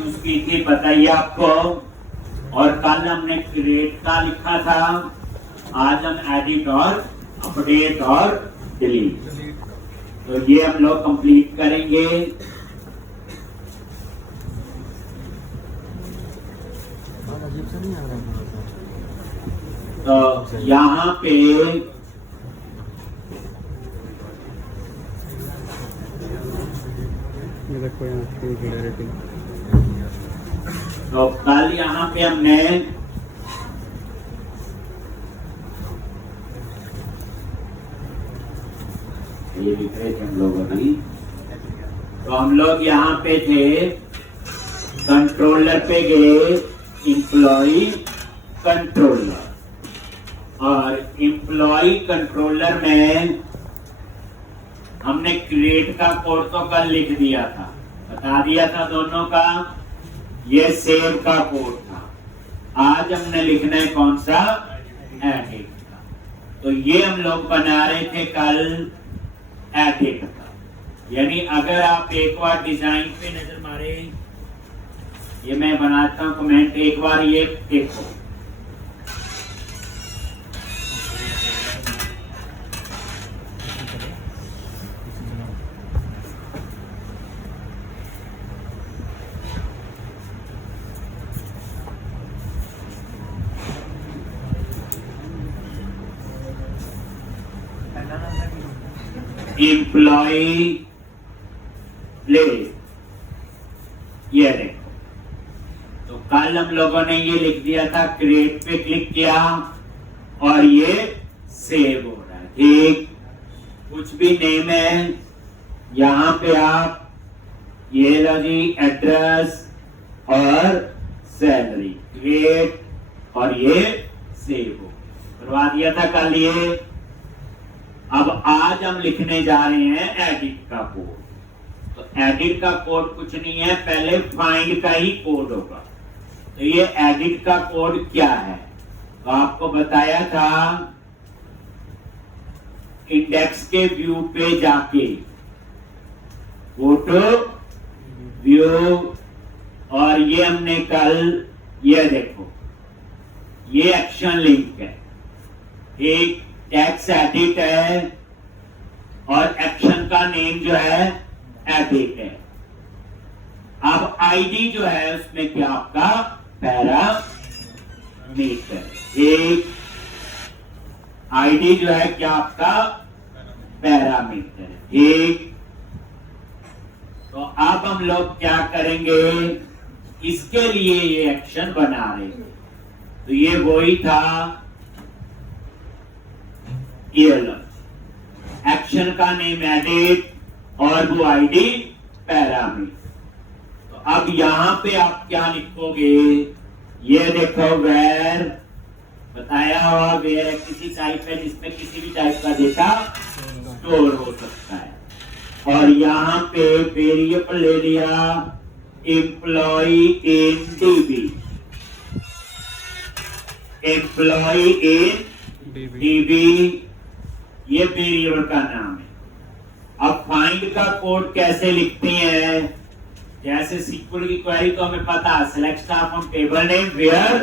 उसकी थी बताइए आपको। और कल हमने क्रिएट का लिखा था, आज हम एडिट और अपडेट और डिलीट, तो ये हम लोग कंप्लीट करेंगे। तो यहाँ पे तो कल यहाँ पे हमने ये लिख रहे थे हम लोग अभी। तो हम लोग यहाँ पे थे, कंट्रोलर पे गए, इम्प्लॉई कंट्रोलर, और इम्प्लॉई कंट्रोलर में हमने क्रिएट का कोड तो कल लिख दिया था, बता दिया था दोनों का। ये सेव का कोड था। आज हमने लिखना है कौन सा, एडिट का। तो ये हम लोग बना रहे थे कल एडिट का। यानी अगर आप एक बार डिजाइन पे नजर मारे, ये मैं बनाता हूं कमेंट, एक बार ये देखो, एम्प्लॉई प्लेस, ये देखो। तो कल हम लोगों ने ये लिख दिया था, क्रिएट पे क्लिक किया और ये सेव हो रहा है। ठीक, कुछ भी नेम है, यहां पे आप ये लो जी, एड्रेस और सैलरी, क्रिएट और ये सेव हो, करवा दिया था कल ये। अब आज हम लिखने जा रहे हैं एडिट का कोड। तो एडिट का कोड कुछ नहीं है, पहले फाइंड का ही कोड होगा। तो ये एडिट का कोड क्या है, तो आपको बताया था, इंडेक्स के व्यू पे जाके गो टू व्यू, और ये हमने कल, ये देखो, ये एक्शन लिंक है, एक टेक्स्ट एडिट है और एक्शन का नेम जो है एडिट है। अब आईडी जो है उसमें क्या आपका पैरामीटर, एक आईडी जो है क्या आपका पैरामीटर, एक। तो अब हम लोग क्या करेंगे, इसके लिए ये एक्शन बना रहे थे। तो ये वही था, एक्शन का नेम एडिट और वो आईडी पैरामीटर। तो अब यहां पे आप क्या लिखोगे, ये देखो, वेर, बताया हुआ वेर है, किसी टाइप है जिसमें किसी भी टाइप का डेटा स्टोर हो सकता है। और यहां पे वेरिएबल ले लिया, employee in dB, employee in dB, ये वेरिएबल का नाम है। अब फाइंड का कोड कैसे लिखते हैं, जैसे SQL की क्वेरी तो हमें पता है, select star from table name where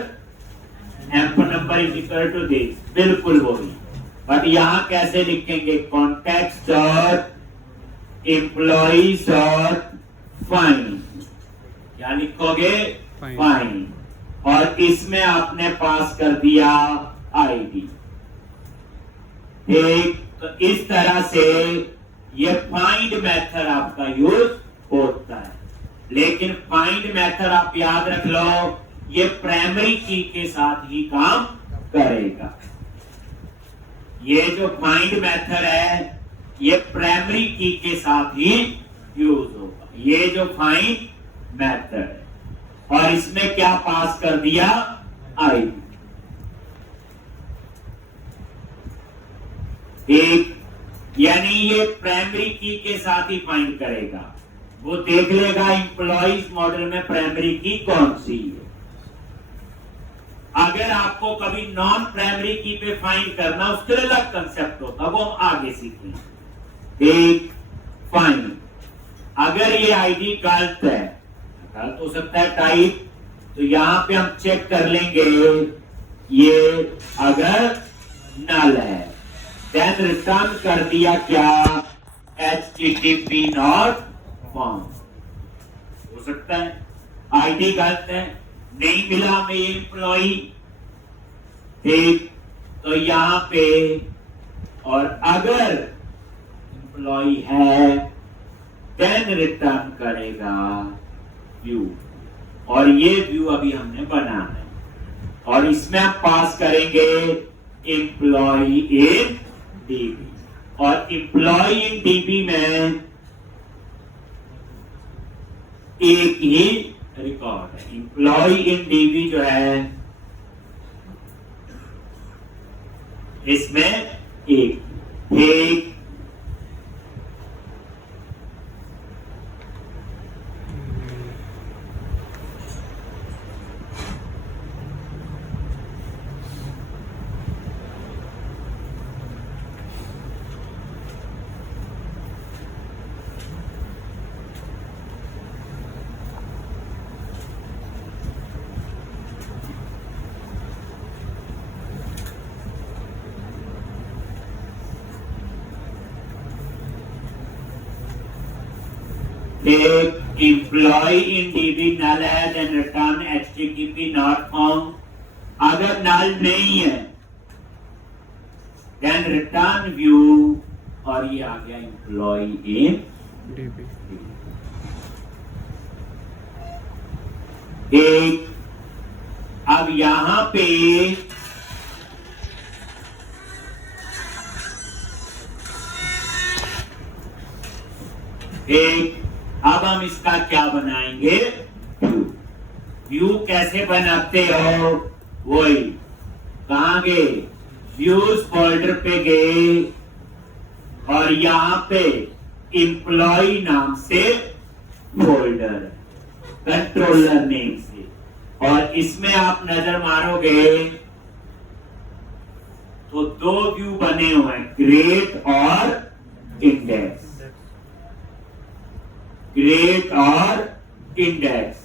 emp number is equal to this, बिल्कुल वही। बट यहां कैसे लिखेंगे, context dot employees dot find, क्या लिखोगे, फाइंड, और इसमें आपने पास कर दिया आईडी। एक, तो इस तरह से ये फाइंड मेथड आपका यूज होता है। लेकिन फाइंड मेथड आप याद रख लो, ये प्राइमरी की के साथ ही काम करेगा। ये जो फाइंड मेथड है, ये प्राइमरी की के साथ ही यूज होगा, ये जो फाइंड मेथड है। और इसमें क्या पास कर दिया, आईडी। एक, यानी ये प्राइमरी की के साथ ही फाइंड करेगा, वो देख लेगा एम्प्लॉइज मॉडल में प्राइमरी की कौन सी है। अगर आपको कभी नॉन प्राइमरी की पे फाइंड करना, उसके लिए अलग कंसेप्ट होता, वो हम आगे सीखेंगे। एक, फाइंड, अगर ये आईडी गलत है, गलत हो सकता है टाइप, तो यहां पे हम चेक कर लेंगे ये अगर नल है देन रिटर्न कर दिया क्या HTTP नॉट फाउंड। हो सकता है आईडी गलत है, नहीं मिला हमें एम्प्लॉई, ठीक, तो यहां पे और अगर एम्प्लॉई है देन रिटर्न करेगा व्यू, और ये व्यू अभी हमने बनाना है और इसमें हम पास करेंगे एम्प्लॉई इन डीबी, और एम्प्लॉई इन डीबी में एक ही रिकॉर्ड है। एम्प्लॉई इन डीबी जो है इसमें एक एम्प्लॉय इन डीबी नल है then return HTTP not found. अगर नल नहीं है देन रिटर्न व्यू, और ये आ गया एम्प्लॉय इन डीबी। एक अब यहां पे अब हम इसका क्या बनाएंगे व्यू। व्यू कैसे बनाते हो, वही कहां गए व्यूज फोल्डर पे गए और यहां पे एम्प्लॉय नाम से फोल्डर कंट्रोलर नेम से, और इसमें आप नजर मारोगे तो दो व्यू बने हुए हैं, ग्रेड और इंडेक्स, ग्रेड और इंडेक्स।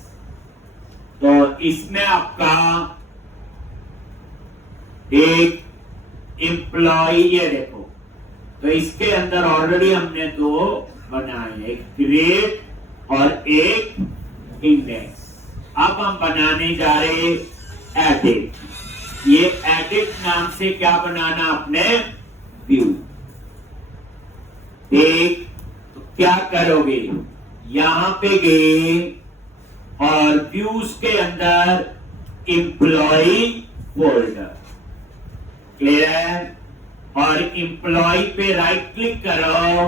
तो इसमें आपका एक एम्प्लॉय, ये देखो, तो इसके अंदर ऑलरेडी हमने दो बनाए, एक ग्रेड और एक इंडेक्स। अब हम बनाने जा रहे एडिट। ये एडिट नाम से क्या बनाना आपने व्यू। एक तो क्या करोगे, यहां पे गए और व्यूज के अंदर एम्प्लॉय फोल्डर, क्लियर है, और एम्प्लॉय पे राइट क्लिक करो,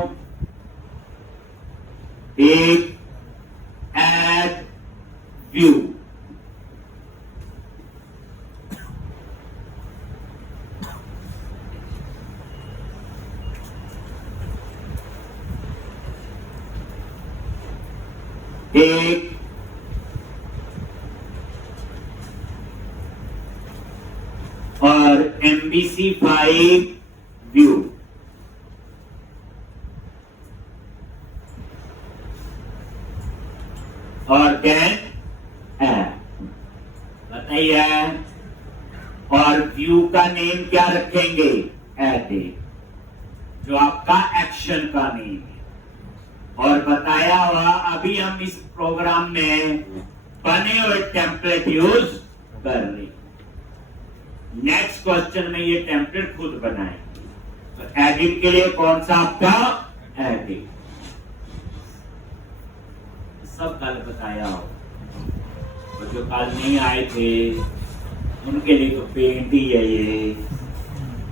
एक ऐड व्यू, एक और MVC5 व्यू, और देन बताइए, और व्यू का नेम क्या रखेंगे एडिट, जो आपका एक्शन का नेम है। और बताया हुआ अभी हम इस प्रोग्राम में बने हुए टेम्पलेट यूज कर रहे, नेक्स्ट क्वेश्चन में ये टेम्पलेट खुद बनाएंगे। तो एडिट के लिए कौन सा आपका एडिट, सब कल बताया हो, और जो कल नहीं आए थे उनके लिए तो पेंट ही है ये,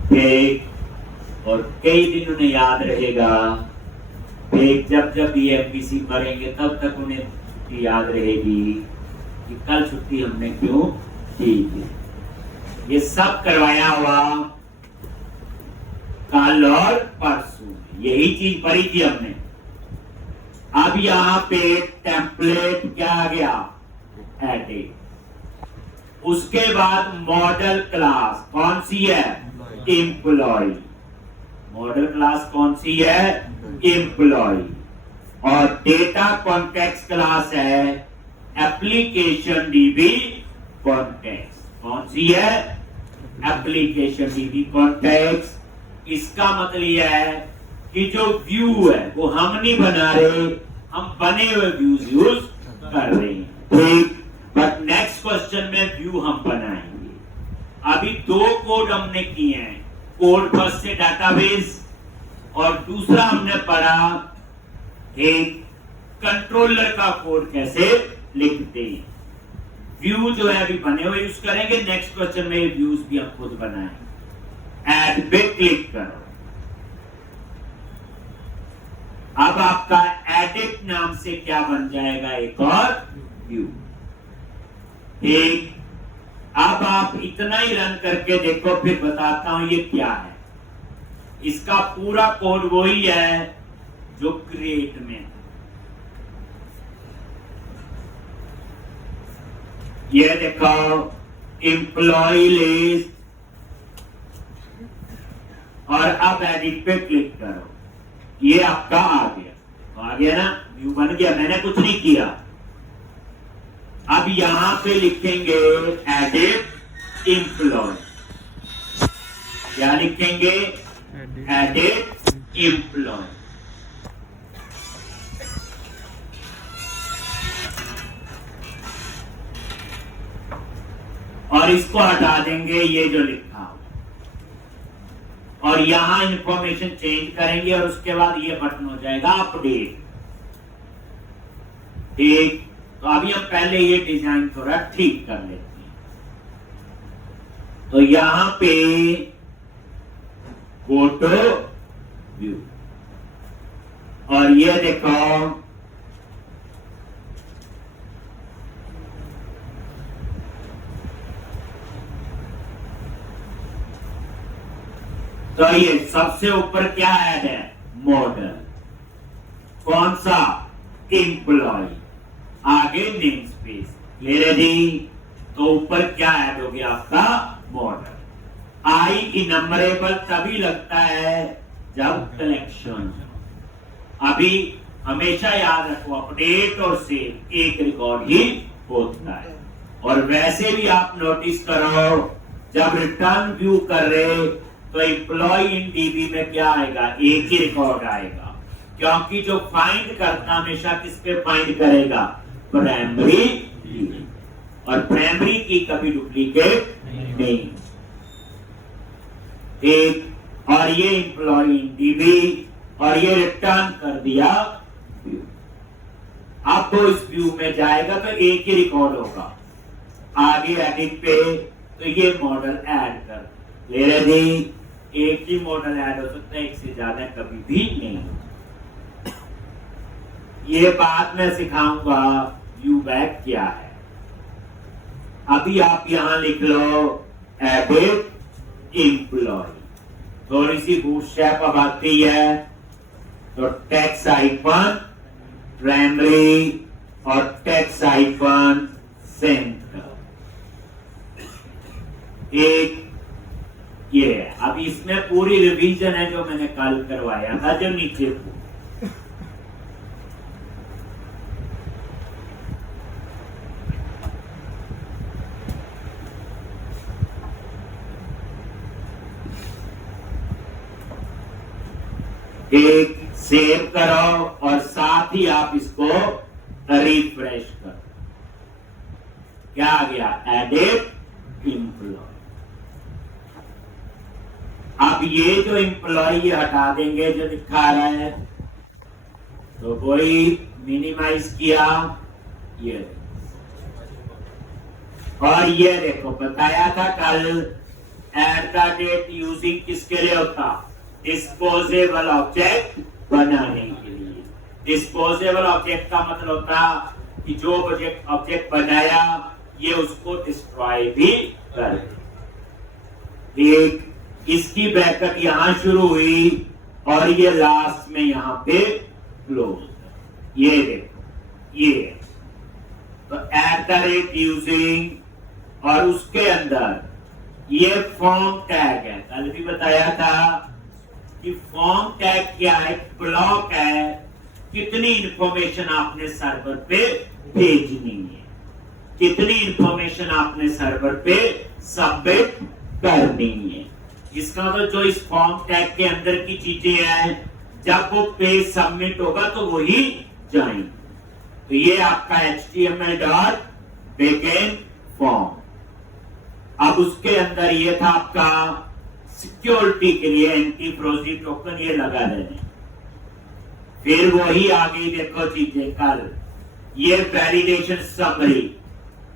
ठीक, और कई दिन उन्हें याद रहेगा, ठीक, जब जब ये MVC भरेंगे तब तक उन्हें छुट्टी याद रहेगी कि कल छुट्टी हमने क्यों की थी। ये सब करवाया हुआ कल और परसों, यही चीज पढ़ी थी हमने। अब यहां पे टेम्पलेट क्या आ गया एडिट, उसके बाद मॉडल क्लास कौन सी है एम्प्लॉय, मॉडल क्लास कौन सी है एम्प्लॉय, और डेटा कॉन्टेक्स्ट क्लास है एप्लीकेशन डीबी कॉन्टेक्स्ट। कौन सी है? Application dB context. इसका मतलब यह है कि जो व्यू है वो हम नहीं बना रहे, हम बने हुए व्यूज यूज कर रहे हैं, ठीक। बट नेक्स्ट क्वेश्चन में व्यू हम बनाएंगे। अभी दो कोड हमने किए हैं, कोड फर्स्ट से डाटाबेस और दूसरा हमने पढ़ा एक कंट्रोलर का कोड कैसे लिखते हैं। व्यू जो है अभी बने हुए यूज करेंगे, नेक्स्ट क्वेश्चन में व्यूज भी हम खुद बनाएंगे। ऐड पे क्लिक करो। अब आपका एडिट नाम से क्या बन जाएगा? एक और व्यू, ठीक। अब आप इतना ही रन करके देखो, फिर बताता हूं ये क्या है। इसका पूरा कोड वही है जो क्रिएट में। ये देखो, एम्प्लॉय लिस्ट, और अब एडिट पे क्लिक करो। ये आपका आ गया ना, व्यू बन गया, मैंने कुछ नहीं किया। अब यहां पे लिखेंगे एडिट एम्प्लॉय। क्या लिखेंगे? Edit employee. और इसको हटा देंगे, ये जो लिखा हो, और यहां इंफॉर्मेशन चेंज करेंगे और उसके बाद ये बटन हो जाएगा अपडेट, ठीक। तो अभी हम पहले ये डिजाइन थोड़ा ठीक कर लेते हैं। तो यहां पे गो टू व्यू, और ये देखो तो ये सबसे ऊपर क्या ऐड है? मॉडल। कौन सा? एम्प्लॉय। आगे नेम स्पेस। क्लियर जी? तो ऊपर क्या ऐड हो गया आपका? मॉडल। आई इनमरेबल तभी लगता है जब कलेक्शन। अभी हमेशा याद रखो, अपडेट और सेव एक रिकॉर्ड ही होता है। और वैसे भी आप नोटिस करो, जब रिटर्न व्यू कर रहे तो एम्प्लॉय इन डीबी में क्या आएगा? एक ही रिकॉर्ड आएगा, क्योंकि जो फाइंड करता हमेशा किस पे फाइंड करेगा? प्राइमरी की। और प्राइमरी की कभी डुप्लीकेट नहीं। एक और ये एम्प्लॉय इन डीबी, और ये रिटर्न कर दिया व्यू। अब तो इस व्यू में जाएगा तो एक ही रिकॉर्ड होगा। आगे एडिट पे तो ये मॉडल ऐड कर ले रहे थे। एक ही मॉडल ऐड हो सकता है, एक से ज्यादा कभी भी नहीं। ये बात मैं सिखाऊंगा व्यू बैक क्या है। अभी आप यहां लिख लो एडिट एम्प्लॉय। थोड़ी सी बूटस्ट्रैप अब आती है, तो टेक्स्ट आइकन प्राइमरी और टेक्स्ट आइकन सेंटर। एक ये है। अब इसमें पूरी रिवीजन है जो मैंने कल करवाया था, जो नीचे एक सेव करो और साथ ही आप इसको रिफ्रेश करो। क्या आ गया? Edit employee. अब ये जो एम्प्लॉय ये हटा देंगे जो दिखा रहा है, तो वही मिनिमाइज किया ये। और ये देखो, बताया था कल एट द डेट यूजिंग किसके लिए होता? डिस्पोजेबल ऑब्जेक्ट बनाने के लिए। डिस्पोजेबल ऑब्जेक्ट का मतलब होता कि जो ऑब्जेक्ट बनाया ये उसको डिस्ट्रॉय भी कर। एक इसकी ब्रैकेट यहां शुरू हुई और ये लास्ट में यहां पे क्लोज। ये देखो ये, तो एट द रेट यूजिंग, और उसके अंदर ये फॉर्म टैग है। कल भी बताया था कि फॉर्म टैग क्या है? ब्लॉक है, कितनी इंफॉर्मेशन आपने सर्वर पे भेजनी है। कितनी इंफॉर्मेशन आपने सर्वर पे सबमिट करनी है। इसका मतलब जो इस फॉर्म टैग के अंदर की चीजें हैं, जब वो पेज सबमिट होगा तो वही जाएंगे। तो ये आपका HTML डॉट बैकएंड फॉर्म। अब उसके अंदर ये था आपका सिक्योरिटी के लिए एंटी फ्रोजी टोकन, ये लगा देने। फिर वही आगे देखो चीजें कल, ये वैलिडेशन समरी।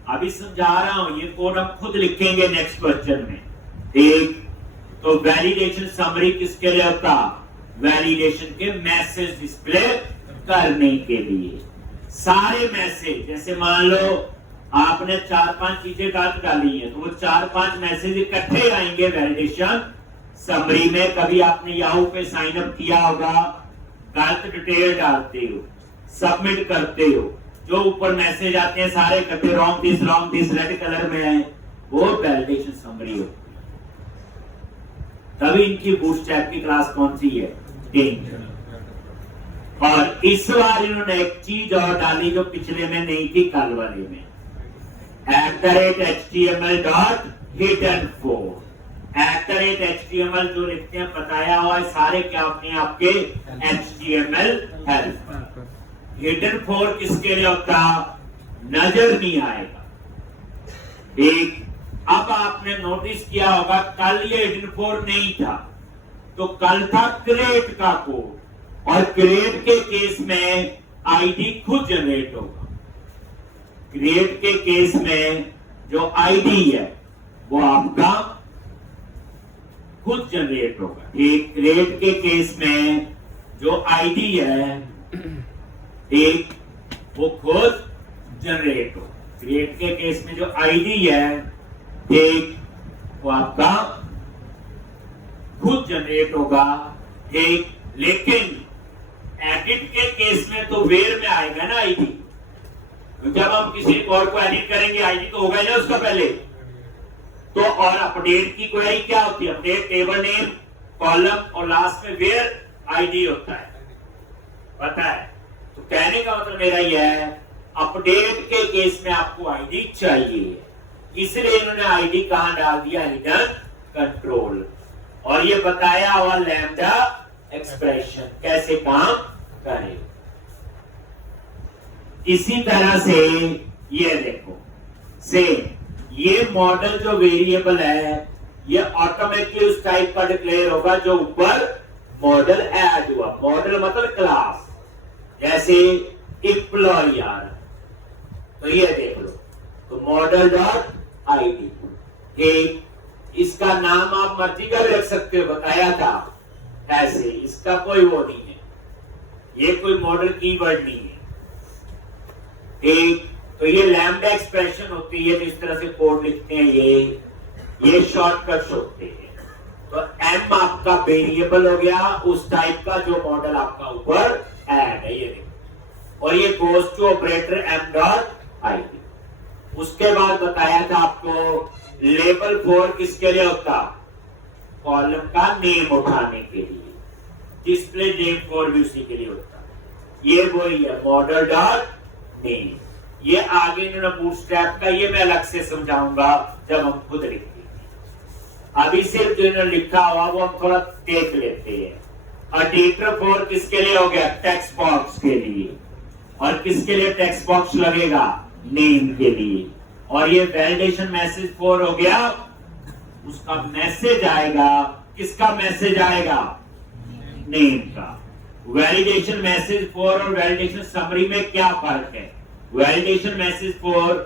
अभी समझा रहा हूं, ये कोड हम खुद लिखेंगे नेक्स्ट क्वेश्चन में। ठीक, तो वैलिडेशन समरी किसके लिए होता? वैलिडेशन के मैसेज डिस्प्ले करने के लिए। सारे मैसेज, जैसे मान लो आपने 4-5 चीजें गलत डाली है, तो वो 4-5 मैसेज इकट्ठे आएंगे वैलिडेशन समरी में। कभी आपने याहू पे साइन अप किया होगा, गलत डिटेल डालते हो, सबमिट करते हो, जो ऊपर मैसेज आते हैं सारे इकट्ठे रॉन्ग दिस रेड कलर में है, वो वैलिडेशन समरी होती है। तभी इनकी बूटस्ट्रैप की क्लास कौन सी है? 10। और इस बार इन्होंने एक चीज और डाली जो पिछले में नहीं थी, कल वाले में, @HTML dot hidden four. @HTML जो लिखते हैं बताया हुआ है, सारे क्या होते हैं आपके HTML हेल्प। हिडन फोर किसके लिए होता? नजर नहीं आएगा। एक, अब आपने नोटिस किया होगा कल ये हिडन फोर नहीं था, तो कल था क्रिएट का कोड, और क्रिएट के केस में आईडी खुद जनरेट होगा। क्रिएट के केस में जो आईडी है वो आपका खुद जनरेट होगा। एक क्रिएट के केस में जो आईडी है, एक वो खुद जनरेट होगा। क्रिएट के केस में जो आईडी है, एक वो आपका खुद जनरेट होगा। एक, लेकिन एडिट के केस में तो वेयर में आएगा ना आईडी। जब हम किसी कोड को एडिट करेंगे, आईडी तो होगा ना उसका पहले। तो और अपडेट की क्वेरी क्या होती है? अपडेट टेबल नेम, कॉलम, और लास्ट में वेयर आईडी होता है, पता है? तो कहने का मतलब मेरा यह है, अपडेट के केस में आपको आईडी चाहिए, इसलिए इन्होंने आईडी कहां डाल दिया? Hidden control. और ये बताया हुआ लैम्डा एक्सप्रेशन कैसे काम करे। इसी तरह से ये देखो, सेम ये मॉडल जो वेरिएबल है, ये ऑटोमेटिकली उस टाइप का डिक्लेयर होगा जो ऊपर मॉडल ऐड हुआ। मॉडल मतलब क्लास, जैसे एम्प्लॉय यार, तो ये देख लो, तो मॉडल डॉट आईडी। एक, इसका नाम आप मर्जी का भी रख सकते हो, बताया था ऐसे, इसका कोई वो नहीं है, ये कोई मॉडल कीवर्ड नहीं है। एक, तो ये लैम्डा एक्सप्रेशन होती है, जिस तरह से कोड लिखते हैं ये शॉर्टकट्स होते हैं। तो एम आपका वेरिएबल हो गया उस टाइप का जो मॉडल आपका ऊपर ऐड है, ये देखो। और ये goes to operator M dot ID. उसके बाद बताया था आपको लेबल 4 किसके लिए होता? कॉलम का नेम उठाने के लिए। डिस्प्ले नेम 4 भी उसी के लिए होता। ये वही है मॉडल डॉट नेम। ये आगे इन्होंने बूटस्ट्रैप का, ये मैं अलग से समझाऊंगा जब हम खुद लिखेंगे। अभी सिर्फ जो इन्होंने लिखा हुआ वो हम थोड़ा देख लेते हैं। एडिटर 4 किसके लिए हो गया? टेक्स्ट बॉक्स के लिए। और किसके लिए टेक्स्ट बॉक्स लगेगा? नेम के लिए। और ये वैलिडेशन मैसेज 4 हो गया, उसका मैसेज आएगा, किसका मैसेज आएगा? नेम का। वैलिडेशन मैसेज 4 और वैलिडेशन समरी में क्या फर्क है? वैलिडेशन मैसेज 4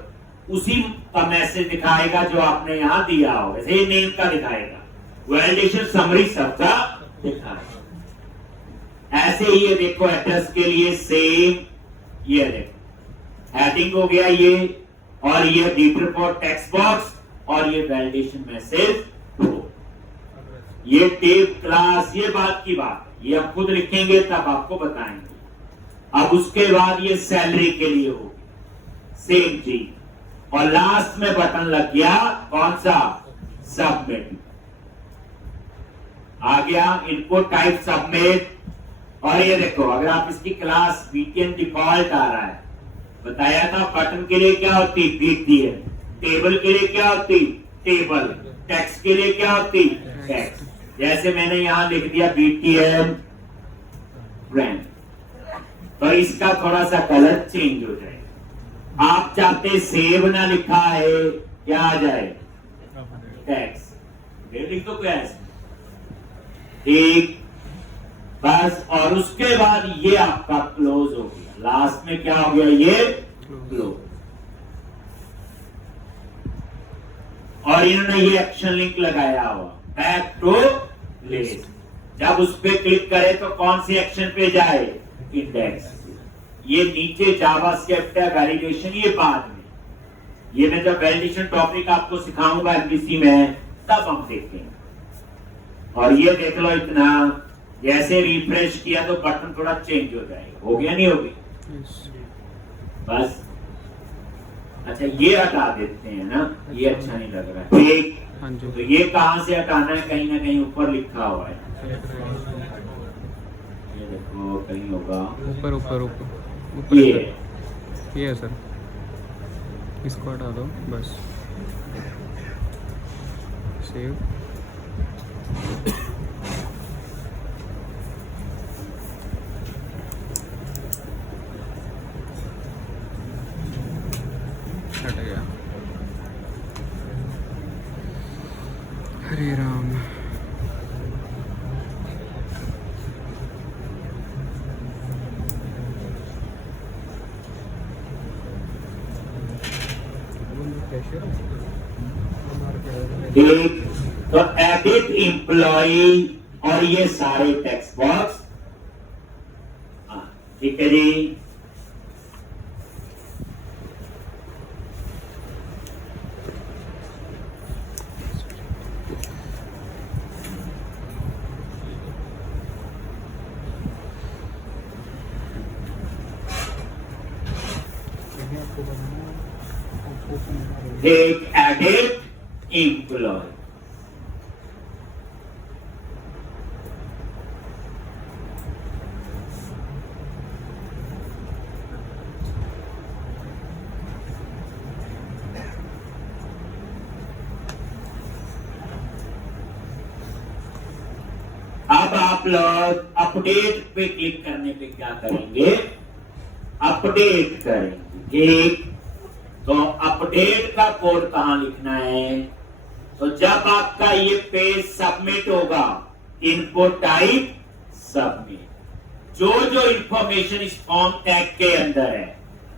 उसी का मैसेज दिखाएगा जो आपने यहां दिया हो, वैसे नेम का दिखाएगा। वैलिडेशन समरी सबका दिखाएगा। ऐसे ही ये देखो एड्रेस के लिए सेम, ये देखो हेडिंग हो गया ये, और ये एडिटर फॉर टेक्स्ट बॉक्स, और ये वैलिडेशन मैसेज 4। ये टेप क्लास, ये बात की बात है, ये आप खुद लिखेंगे तब आपको बताएंगे। अब उसके बाद ये सैलरी के लिए होगी सेम चीज, और लास्ट में बटन लग गया कौन सा? सबमिट आ गया, इनपुट टाइप सबमिट। और ये देखो अगर आप इसकी क्लास बीटीएन डिफॉल्ट आ रहा है, बताया था बटन के लिए क्या होती BTN, टेबल के लिए क्या होती टेबल, टेक्स्ट के लिए क्या होती टेक्स्ट। जैसे मैंने यहां लिख दिया BTN ब्रांड, तो इसका थोड़ा सा कलर चेंज हो जाएगा। आप चाहते सेव ना लिखा है, क्या आ जाए टेक्स्ट, फिर लिख दो कैसे ठीक बस। और उसके बाद ये आपका क्लोज हो गया, लास्ट में क्या हो गया ये क्लोज। और इन्होंने ये एक्शन लिंक लगाया हुआ बैक टू लिस्ट, जब उस पे क्लिक करे तो कौन सी एक्शन पे जाए इंडेक्स। ये नीचे जावास्क्रिप्ट है वैलिडेशन, ये बाद में, ये मैं जब वैलिडेशन टॉपिक आपको सिखाऊंगा एमबीसी में तब हम देखेंगे। और ये देख लो इतना, जैसे रिफ्रेश किया तो बटन थोड़ा चेंज हो जाएगा, हो गया नहीं हो गया बस। अच्छा ये हटा देते हैं ना, ये अच्छा नहीं लग रहा है ठीक। तो ये कहां से हटाना है, कहीं ना कहीं ऊपर लिखा हुआ है, ये देखो कहीं होगा ऊपर ऊपर ऊपर ये है सर, इसको हटा दो बस, सेव। हट गया। हरे राम। एक तो एडिट एम्प्लॉई और ये सारे टेक्स्ट बॉक्स ठीक है जी। एक एडिट एम्प्लॉय, अब आप लोग अपडेट पे क्लिक करने पे क्या करेंगे, अपडेट करेंगे एक। तो अपडेट का कोड कहां लिखना है, तो जब आपका ये पेज सबमिट होगा, इनपुट टाइप सबमिट, जो जो इंफॉर्मेशन इस फॉर्म टैग के अंदर है,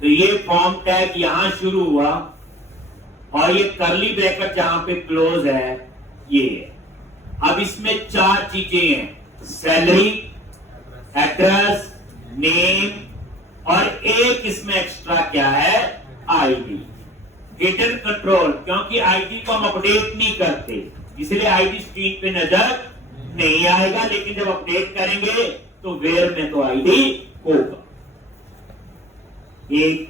तो ये फॉर्म टैग यहां शुरू हुआ और ये करली ब्रैकेट जहां पे क्लोज है ये है। अब इसमें 4 चीजें हैं, सैलरी, एड्रेस, नेम और एक इसमें एक्स्ट्रा क्या है आईडी, हिडन कंट्रोल, क्योंकि आईडी को हम अपडेट नहीं करते इसलिए आईडी स्क्रीन पे नजर नहीं आएगा, लेकिन जब अपडेट करेंगे तो वेयर में तो आईडी होगा एक।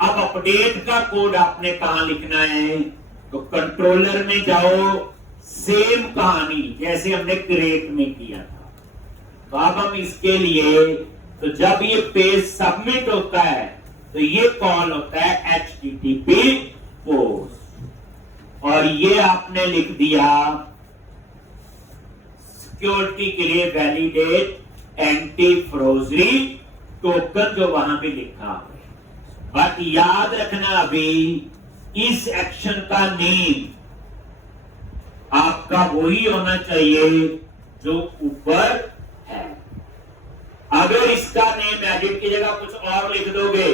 अब अपडेट का कोड आपने कहां लिखना है, तो कंट्रोलर में जाओ, सेम कहानी जैसे हमने क्रिएट में किया था। तो अब हम इसके लिए, तो जब ये पेज सबमिट होता है तो ये कॉल होता है HTTP पोस्ट, और ये आपने लिख दिया सिक्योरिटी के लिए वैलिडेट एंटी फ्रोजरी टोकन, जो वहां पे लिखा है। बट याद रखना अभी इस एक्शन का नेम आपका वही होना चाहिए जो ऊपर है। अगर इसका नेम एडिट की जगह कुछ और लिख दोगे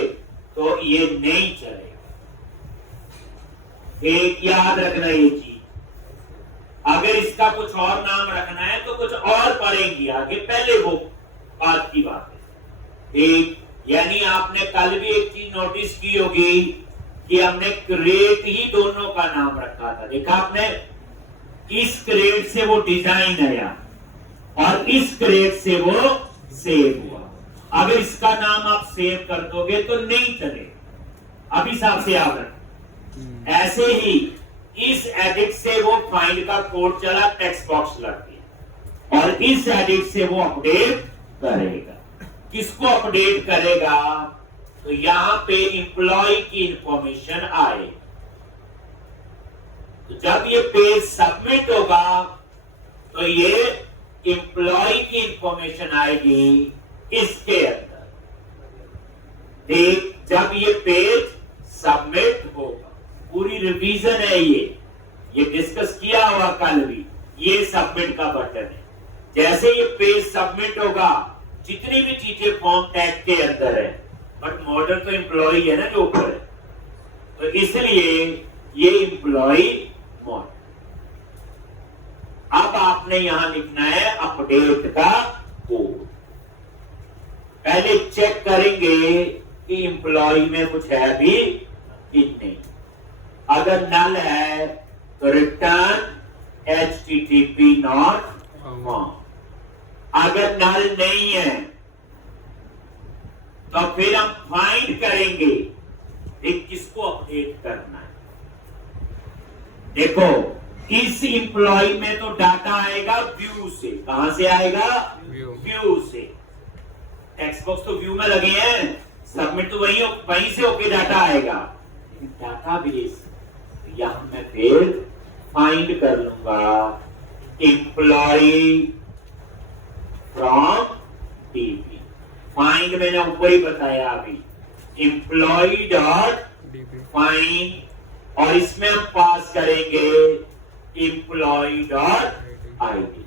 तो ये नहीं चलेगा, एक याद रखना ये चीज। अगर इसका कुछ और नाम रखना है तो कुछ और पढ़ेंगे आगे, पहले वो बात की बात है एक। यानी आपने कल भी एक चीज नोटिस की होगी कि हमने क्रिएट ही दोनों का नाम रखा था, देखा आपने, इस क्रिएट से वो डिजाइन आया और इस क्रिएट से वो सेव हुआ। अगर इसका नाम आप सेव कर दोगे तो नहीं चलेगा, अभी हिसाब से याद रखें। ऐसे ही इस एडिट से वो फाइंड का कोड चला, टेक्स्ट बॉक्स लग गया, और इस एडिट से वो अपडेट करेगा। किसको अपडेट करेगा, तो यहां पे एम्प्लॉय की इंफॉर्मेशन आए। तो जब ये पेज सबमिट होगा तो ये एम्प्लॉय की इंफॉर्मेशन आएगी इसके अंदर। देख, जब ये पेज सबमिट होगा, पूरी रिवीजन है ये डिस्कस किया हुआ कल भी, ये सबमिट का बटन है। जैसे ये पेज सबमिट होगा, जितनी भी चीजें फॉर्म टैग के अंदर है, बट मॉडल तो एम्प्लॉय है ना जो ऊपर है, तो इसलिए ये एम्प्लॉय मॉडल। अब आपने यहां लिखना है अपडेट का कोड। पहले चेक करेंगे कि एम्प्लॉय में कुछ है भी कि नहीं। अगर नल है तो रिटर्न HTTP नॉट फाउंड। अगर नल नहीं है तो फिर हम फाइंड करेंगे एक किसको अपडेट करना है। देखो, इस एम्प्लॉय में तो डाटा आएगा व्यू से। कहां से आएगा? व्यू से। टेक्स्ट बॉक्स तो व्यू में लगे हैं, सबमिट तो वहीं से होके डाटा आएगा। डाटा बेस यहां मैं फिर फाइंड कर लूंगा एम्प्लॉय फ्रॉम डीबी। फाइंड मैंने ऊपर ही बताया अभी, एम्प्लॉय डॉट फाइंड, और इसमें हम पास करेंगे एम्प्लॉय डॉट आईडी।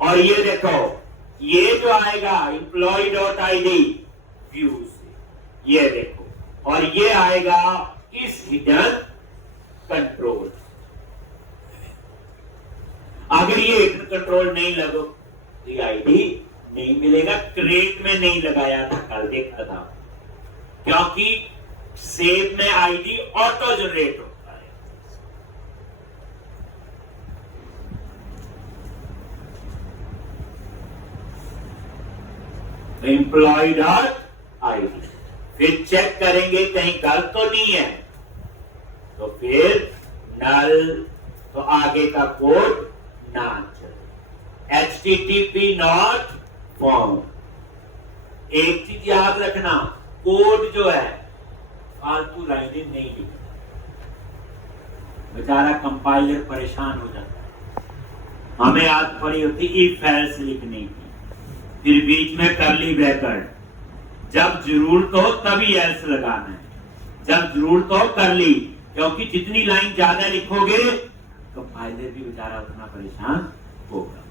और ये देखो, ये जो आएगा एम्प्लॉय डॉट आईडी व्यू से, ये देखो, और ये आएगा इस हिडन कंट्रोल। अगर ये हिडन कंट्रोल नहीं लगो तो ये आईडी नहीं मिलेगा। क्रिएट में नहीं लगाया था, कल देखा था, क्योंकि सेव में आईडी ऑटो जनरेट होता है। एम्प्लॉय डॉट आईडी, फिर चेक करेंगे कहीं गलत तो नहीं है, तो फिर नल, तो आगे का कोड ना चले। HTTP not found. एक चीज याद रखना, कोड जो है फालतू लाइनें नहीं लिखना, बेचारा कंपाइलर परेशान हो जाता है। हमें आदत पड़ी होती इफ एल्स लिखने की, फिर बीच में कर्ली ब्रैकेट, जब जरूरत हो तभी एल्स लगाना है, जब जरूरत हो कर्ली, क्योंकि जितनी लाइन ज्यादा लिखोगे कंपाइलर भी बेचारा उतना परेशान होगा।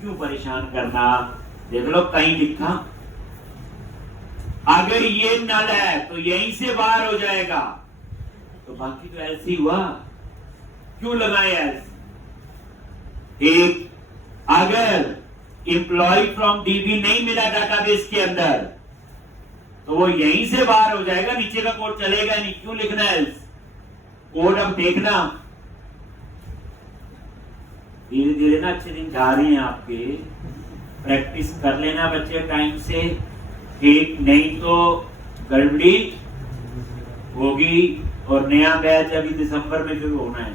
क्यों परेशान करना? देख लो कहीं लिखा, अगर ये नल है तो यहीं से बाहर हो जाएगा, तो बाकी तो ऐसे ही हुआ, क्यों लगाए एल्स? एक, अगर एम्प्लॉय फ्रॉम डीबी नहीं मिला डाटाबेस के अंदर, तो वो यहीं से बाहर हो जाएगा, नीचे का कोड चलेगा नहीं, क्यों लिखना एल्स? कोड अब देखना, धीरे धीरे ना अच्छे दिन जा रहे हैं आपके, प्रैक्टिस कर लेना बच्चे टाइम से, ठीक नहीं तो गड़बड़ी होगी। और नया बैच अभी दिसंबर में शुरू होना है,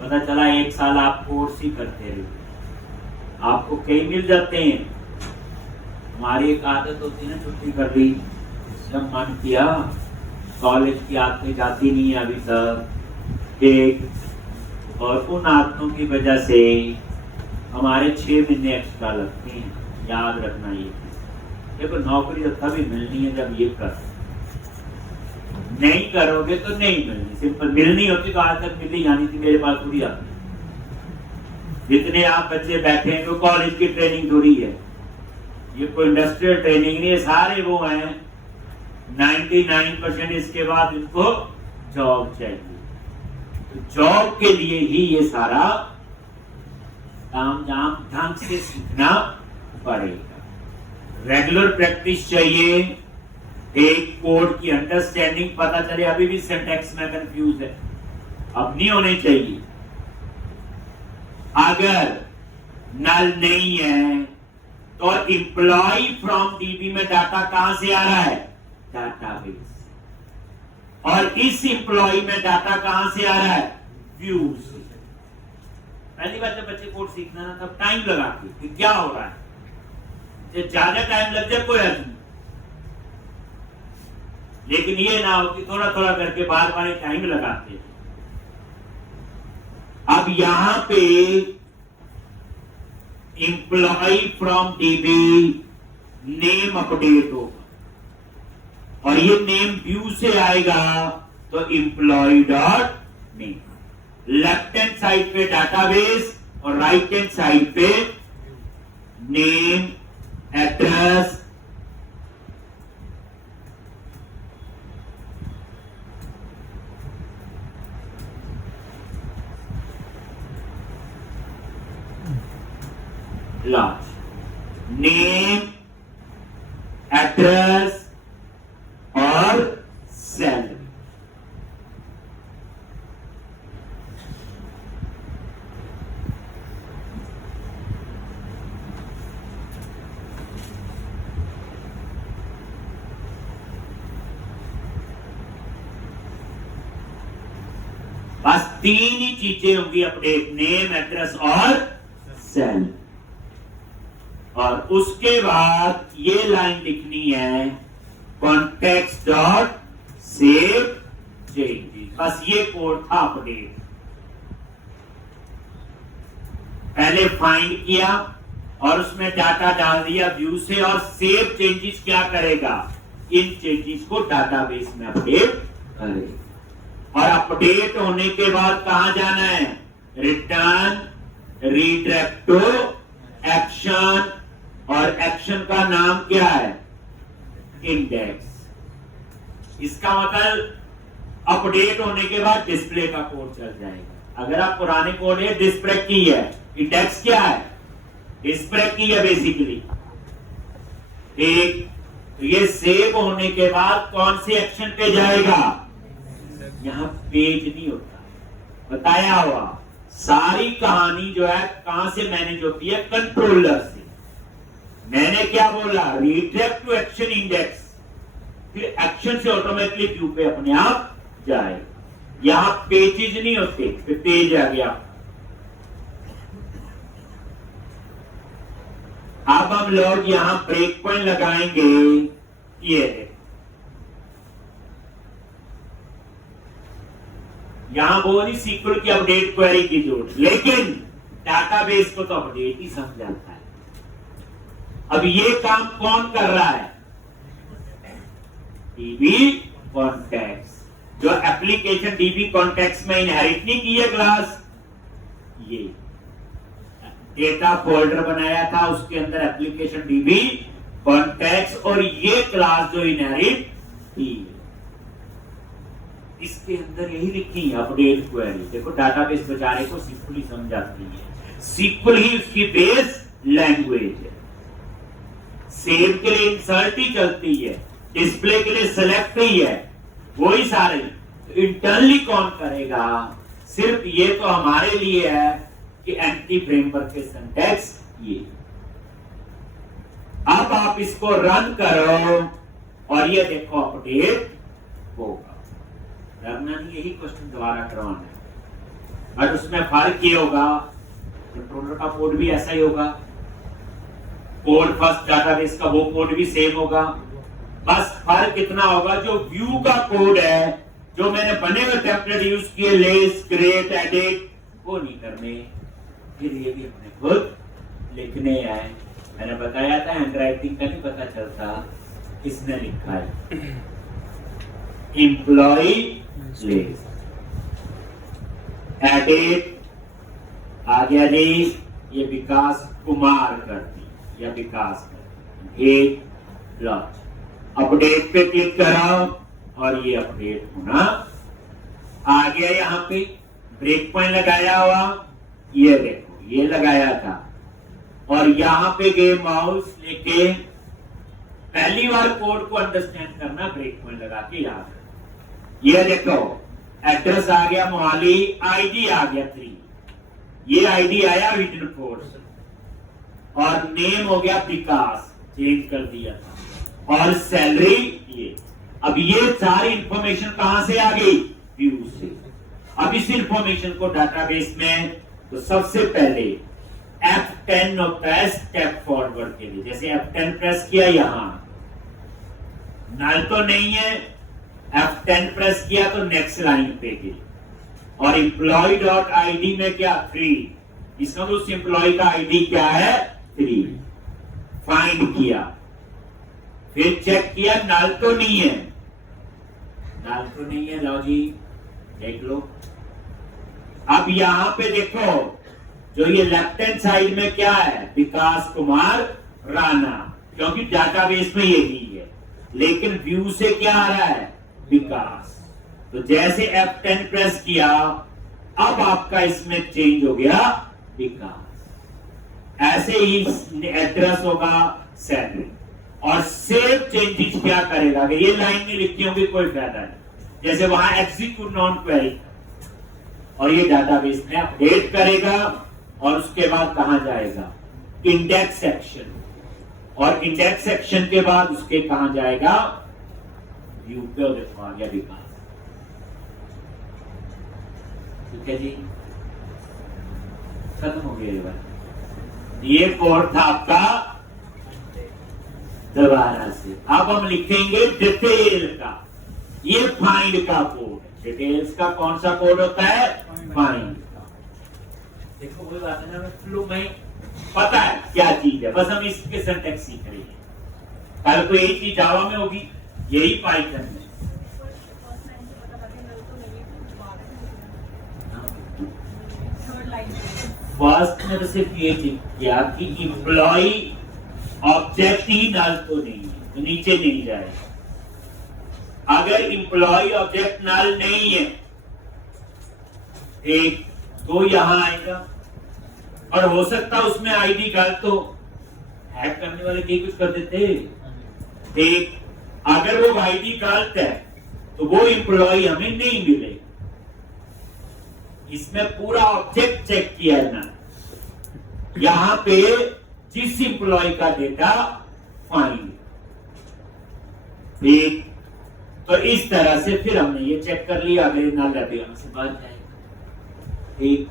पता चला एक साल आप कोर्स ही करते रहे, आपको कई मिल जाते हैं। हमारी एक आदत होती है ना, छुट्टी कर ली, जब मन किया, कॉलेज की आदतें जाती नहीं है अभी तक, एक, और उन आदतों की वजह से हमारे 6 महीने एक्स्ट्रा लगते हैं। याद रखना ये, देखो नौकरी तो तभी मिलनी है जब ये कर, नहीं करोगे तो नहीं मिलनी। सिंपल, मिलनी होती तो आज तक मिली जानी थी, मेरे पास पूरी आती। जितने आप बच्चे बैठे हैं तो कॉलेज की ट्रेनिंग थोड़ी है, ये कोई इंडस्ट्रियल ट्रेनिंग नहीं है, सारे वो हैं 99% इसके बाद इनको जॉब चाहिए। तो जॉब के लिए ही ये सारा काम जाम ढंग से सीखना पड़ेगा। रेगुलर प्रैक्टिस चाहिए, एक कोड की अंडरस्टैंडिंग पता चले। अभी भी सिंटैक्स में कंफ्यूज है, अब नहीं होने चाहिए। अगर नल नहीं है तो एम्प्लॉय फ्रॉम डीबी में डाटा कहां से आ रहा है? डाटाबेस। और इस एम्प्लॉय में डाटा कहां से आ रहा है? व्यू से। पहली बार जब बच्चे कोड सीखना ना, तब टाइम लगाते कि क्या हो रहा है, ज्यादा टाइम लग जाए कोई अर्थ नहीं, लेकिन ये ना हो कि थोड़ा थोड़ा करके बार बार टाइम लगाते हैं। अब यहां पे employee from DB name update होगा और ये नेम व्यू से आएगा तो employee dot name. Left hand side पे डाटाबेस और राइट हैंड साइड पे name address large, name address और सैलरी। बस तीन ही चीजें होंगी अपडेट, नेम एड्रेस और सैलरी। और उसके बाद ये लाइन लिखनी है कॉन्टेक्स्ट डॉट सेव चेंजेस। बस ये कोड था अपडेट। पहले फाइंड किया और उसमें डाटा डाल दिया व्यू से, और सेव चेंजेस क्या करेगा, इन चेंजेस को डाटाबेस में अपडेट करेगा। और अपडेट होने के बाद कहां जाना है, रिटर्न रीडायरेक्ट टू एक्शन, और एक्शन का नाम क्या है, इंडेक्स। इसका मतलब अपडेट होने के बाद डिस्प्ले का कोड चल जाएगा। अगर आप पुराने कोड है डिस्प्ले की है, इंडेक्स क्या है, डिस्प्ले की है बेसिकली। ठीक, तो ये सेव होने के बाद कौन से एक्शन पे जाएगा, यहां पेज नहीं होता, बताया हुआ सारी कहानी जो है कहां से मैनेज होती है, कंट्रोलर से। मैंने क्या बोला, रीडायरेक्ट टू एक्शन इंडेक्स, फिर एक्शन से ऑटोमेटिकली क्यू पे अपने आप जाए। यहां पेजेस नहीं होते, फिर पेज आ गया। अब हम लोग यहां ब्रेक पॉइंट लगाएंगे, ये यहां वो नहीं सीक्वल की अपडेट क्वेरी की जरूरत, लेकिन डाटाबेस को तो अपडेट ही समझाता है। अब ये काम कौन कर रहा है, डीबी कॉन्टेक्स्ट, जो एप्लीकेशन डीबी कॉन्टेक्स्ट में इनहेरिट नहीं की है क्लास, ये डेटा फोल्डर बनाया था, उसके अंदर एप्लीकेशन डीबी कॉन्टेक्स्ट, और ये क्लास जो इनहेरिट की, इसके अंदर यही लिखी है अपडेट क्वेरी। देखो डाटाबेस बेचारे को सीक्वल ही समझाती है, सीक्वल ही उसकी बेस लैंग्वेज है। सेव के लिए इंसर्ट ही चलती है, डिस्प्ले के लिए सेलेक्ट ही है, वही सारे। इंटरनली कौन करेगा, सिर्फ ये तो हमारे लिए है कि एंटी फ्रेमवर्क के सिंटैक्स ये। अब आप इसको रन करो और ये देखो अपडेट होगा। डरना नहीं, यही क्वेश्चन दोबारा करवाना है, बट उसमें फर्क ये होगा, कंट्रोलर का कोड भी ऐसा ही होगा, कोड फर्स्ट डाटाबेस का वो कोड भी सेम होगा। बस फर्क इतना होगा, जो व्यू का कोड है, जो मैंने बने हुए टेम्पलेट यूज किए, लेस क्रिएट एडिट, वो नहीं करने, फिर ये भी अपने खुद लिखने हैं। मैंने बताया था हैंडराइटिंग का नहीं पता चलता किसने लिखा है, एम्प्लॉय लेस एडिट आ गया जी, ये विकास कुमार करती या विकास एक लॉन्च, अपडेट पे क्लिक कराओ और ये अपडेट होना आ गया। यहाँ पे ब्रेक पॉइंट लगाया हुआ, ये देखो ये लगाया था, और यहाँ पे गए माउस लेके, पहली बार कोड को अंडरस्टैंड करना, ब्रेक पॉइंट लगा के याद। ये देखो एड्रेस आ गया मोहाली, आईडी आ गया 3, ये आईडी आया रिटन कोर्स, और नेम हो गया विकास, चेंज कर दिया था, और सैलरी ये। अब ये सारी इंफॉर्मेशन कहां से आ गई, व्यू से। अब इस इंफॉर्मेशन को डाटाबेस में, तो सबसे पहले F10 होता है स्टेप फॉरवर्ड के लिए, जैसे F10 प्रेस किया, यहां नल तो नहीं है F10 प्रेस किया तो नेक्स्ट लाइन पे गए, और एम्प्लॉय डॉट आईडी में क्या 3, इसका तो उस एम्प्लॉय का आईडी क्या है 3, फाइंड किया, फिर चेक किया नल तो नहीं है, नल तो नहीं है, लो जी देख लो। अब यहां पे देखो जो ये लेफ्ट हैंड साइड में क्या है, विकास कुमार राणा, क्योंकि डाटाबेस में यही है, लेकिन व्यू से क्या आ रहा है विकास। तो जैसे F10 प्रेस किया, अब आपका इसमें चेंज हो गया विकास। ऐसे ही एड्रेस होगा 7, और सेव चेंजेस क्या करेगा, ये लाइन में लिखी होगी कोई फायदा नहीं, जैसे वहां एग्जीक्यूट नॉन क्वेरी, और ये डाटाबेस में अपडेट करेगा, और उसके बाद कहां जाएगा इंडेक्स सेक्शन, और इंडेक्स सेक्शन के बाद उसके कहां जाएगा व्यू पे, और देखो आ गया विकास। ठीक है जी, खत्म हो गया ये कोड था आपका। दोबारा से अब हम लिखेंगे डिटेल का, ये फाइंड का कोड है। डिटेल्स का कौन सा कोड होता है, फाइंड का। देखो कोई बात है ना, फ्लो में पता है क्या चीज है, बस हम इसके सिंटैक्स सीख रहे हैं। कल को यही चीज जावा में होगी, यही पाइथन में। फर्स्ट में सिर्फ ये किया कि एम्प्लॉय ऑब्जेक्ट ही नल तो नहीं है, तो नीचे नहीं जाएगा। अगर एम्प्लॉय ऑब्जेक्ट नल नहीं है एक, तो यहां आएगा, और हो सकता है उसमें आईडी गलत हो, हैक करने वाले क्या कुछ कर देते एक, अगर वो आईडी गलत है तो वो एम्प्लॉय हमें नहीं मिलेगा। इसमें पूरा ऑब्जेक्ट चेक किया ना, यहां पे जिस एम्प्लॉय का डेटा फाइंड, ठीक, तो इस तरह से फिर हमने ये चेक कर लिया, अगर ना लगे हमसे बात जाएगा। ठीक,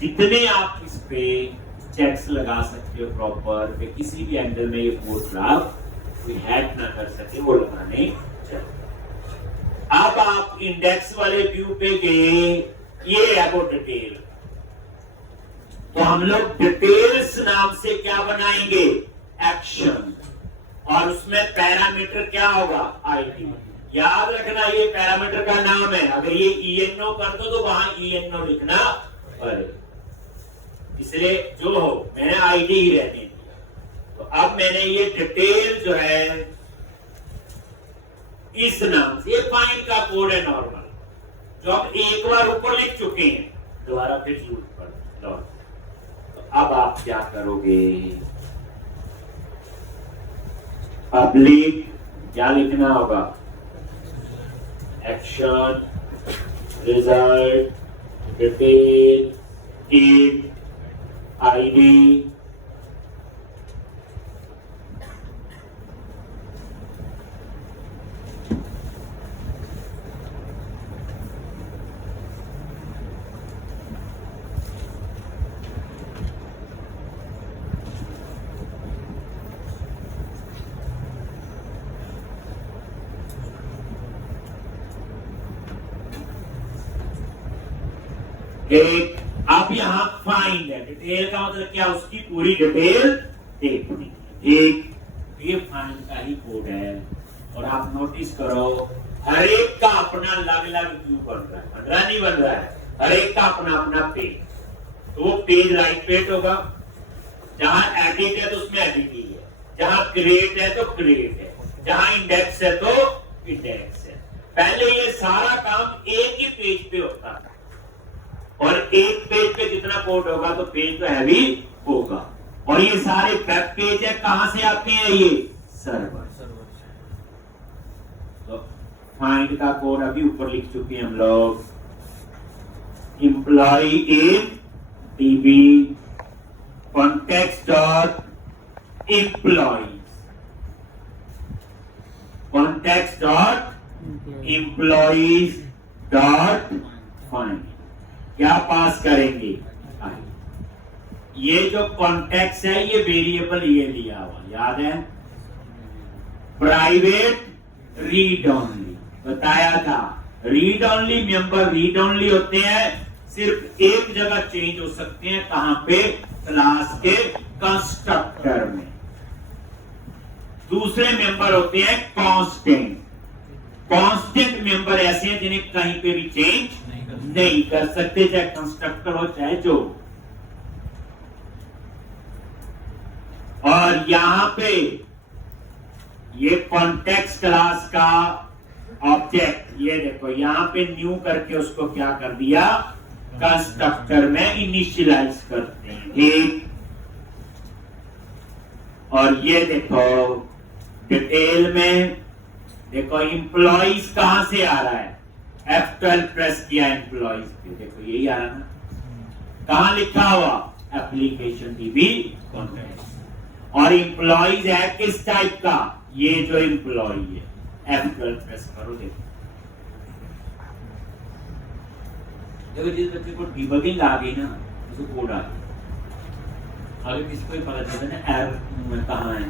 जितने आप इस पे चेक्स लगा सकते हो प्रॉपर पे, किसी भी एंगल में ये कोड आप कोई हैक ना कर सके, वो लगाने चाहिए। अब आप इंडेक्स वाले व्यू पे गए, ये है वो डिटेल, तो हम लोग डिटेल्स नाम से क्या बनाएंगे एक्शन, और उसमें पैरामीटर क्या होगा आईडी। याद रखना ये पैरामीटर का नाम है, अगर ये ENO कर दो तो वहां ENO लिखना पड़ेगा, इसलिए जो हो मैंने आईडी ही रहने दिया। तो अब मैंने ये डिटेल जो है इस नाम से, ये फाइंड का कोड है नॉर्मल, जो आप एक बार ऊपर लिख चुके हैं, दोबारा फिर यूज कर लो। तो अब आप क्या करोगे, पब्लिक क्या लिखना होगा, action result detail in ID, एक। अब यहां फाइंड है, डिटेल का मतलब क्या, उसकी पूरी डिटेल देखनी। एक ये फाइंड का ही कोड है, और आप नोटिस करो हर एक का अपना अलग अलग व्यू बन रहा है, नहीं बन रहा है, हर एक का अपना अपना पेज। तो वो पेज राइट पेज होगा, जहां एडिट है तो उसमें एडिट ही है, जहां क्रिएट है तो क्रिएट है, जहां इंडेक्स है तो इंडेक्स है। पहले ये सारा काम एक ही पेज पे होता था, और एक पेज पे जितना कोड होगा तो पेज तो हैवी होगा, और ये सारे वेब पेज है, कहां से आते हैं ये सर्वर। तो फाइंड का कोड अभी ऊपर लिख चुके हैं हम लोग, employee in DB context dot employees, context dot employees dot find, क्या पास करेंगे, ये जो कॉन्टेक्स्ट है ये वेरिएबल ये लिया हुआ याद है, प्राइवेट रीड ओनली, बताया था। Read only member read only होते हैं, सिर्फ एक जगह चेंज हो सकते हैं, कहां पे? क्लास के कंस्ट्रक्टर में। दूसरे मेंबर होते हैं कांस्टेंट। कांस्टेंट मेंबर ऐसे हैं जिन्हें कहीं पे भी चेंज नहीं कर सकते, चाहे कंस्ट्रक्टर हो चाहे जो। और यहां पे ये कॉन्टेक्स्ट क्लास का ऑब्जेक्ट, ये देखो यहां पे न्यू करके उसको क्या कर दिया? कंस्ट्रक्टर में इनिशियलाइज करते हैं, ठीक। और ये देखो डिटेल में देखो एम्प्लॉइज कहां से आ रहा है? F12 प्रेस किया एम्प्लॉइज पे, देखो यही आ रहा ना। कहां लिखा हुआ? Application dB context. और एम्प्लॉइज है किस टाइप का? ये जो एम्प्लॉय है, F12 प्रेस करो, देखो देखो जिस बच्चे को डिबगिंग आ गई ना, उसको कोड आ गया। अगर किसी को ही पता चलता ना एरर कहां है,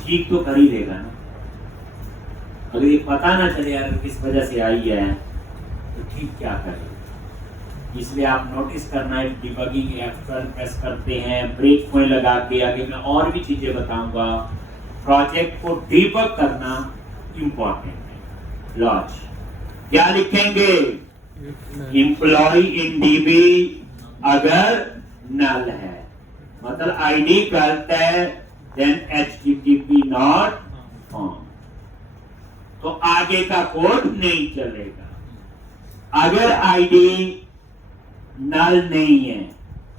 ठीक तो कर ही देगा ना। अगर ये पता ना चले यार किस वजह से आई है तो ठीक क्या करें। इसलिए आप नोटिस करना है, डिबगिंग F12 प्रेस करते हैं, ब्रेक पॉइंट लगा के। आगे मैं और भी चीजें बताऊंगा। प्रोजेक्ट को डिबग करना इंपॉर्टेंट है। लॉज क्या लिखेंगे? एम्प्लॉय इन डीबी अगर नल है, मतलब आईडी गलत है, देन HTTP नॉट फाउंड, तो आगे का कोड नहीं चलेगा। अगर आईडी नल नहीं है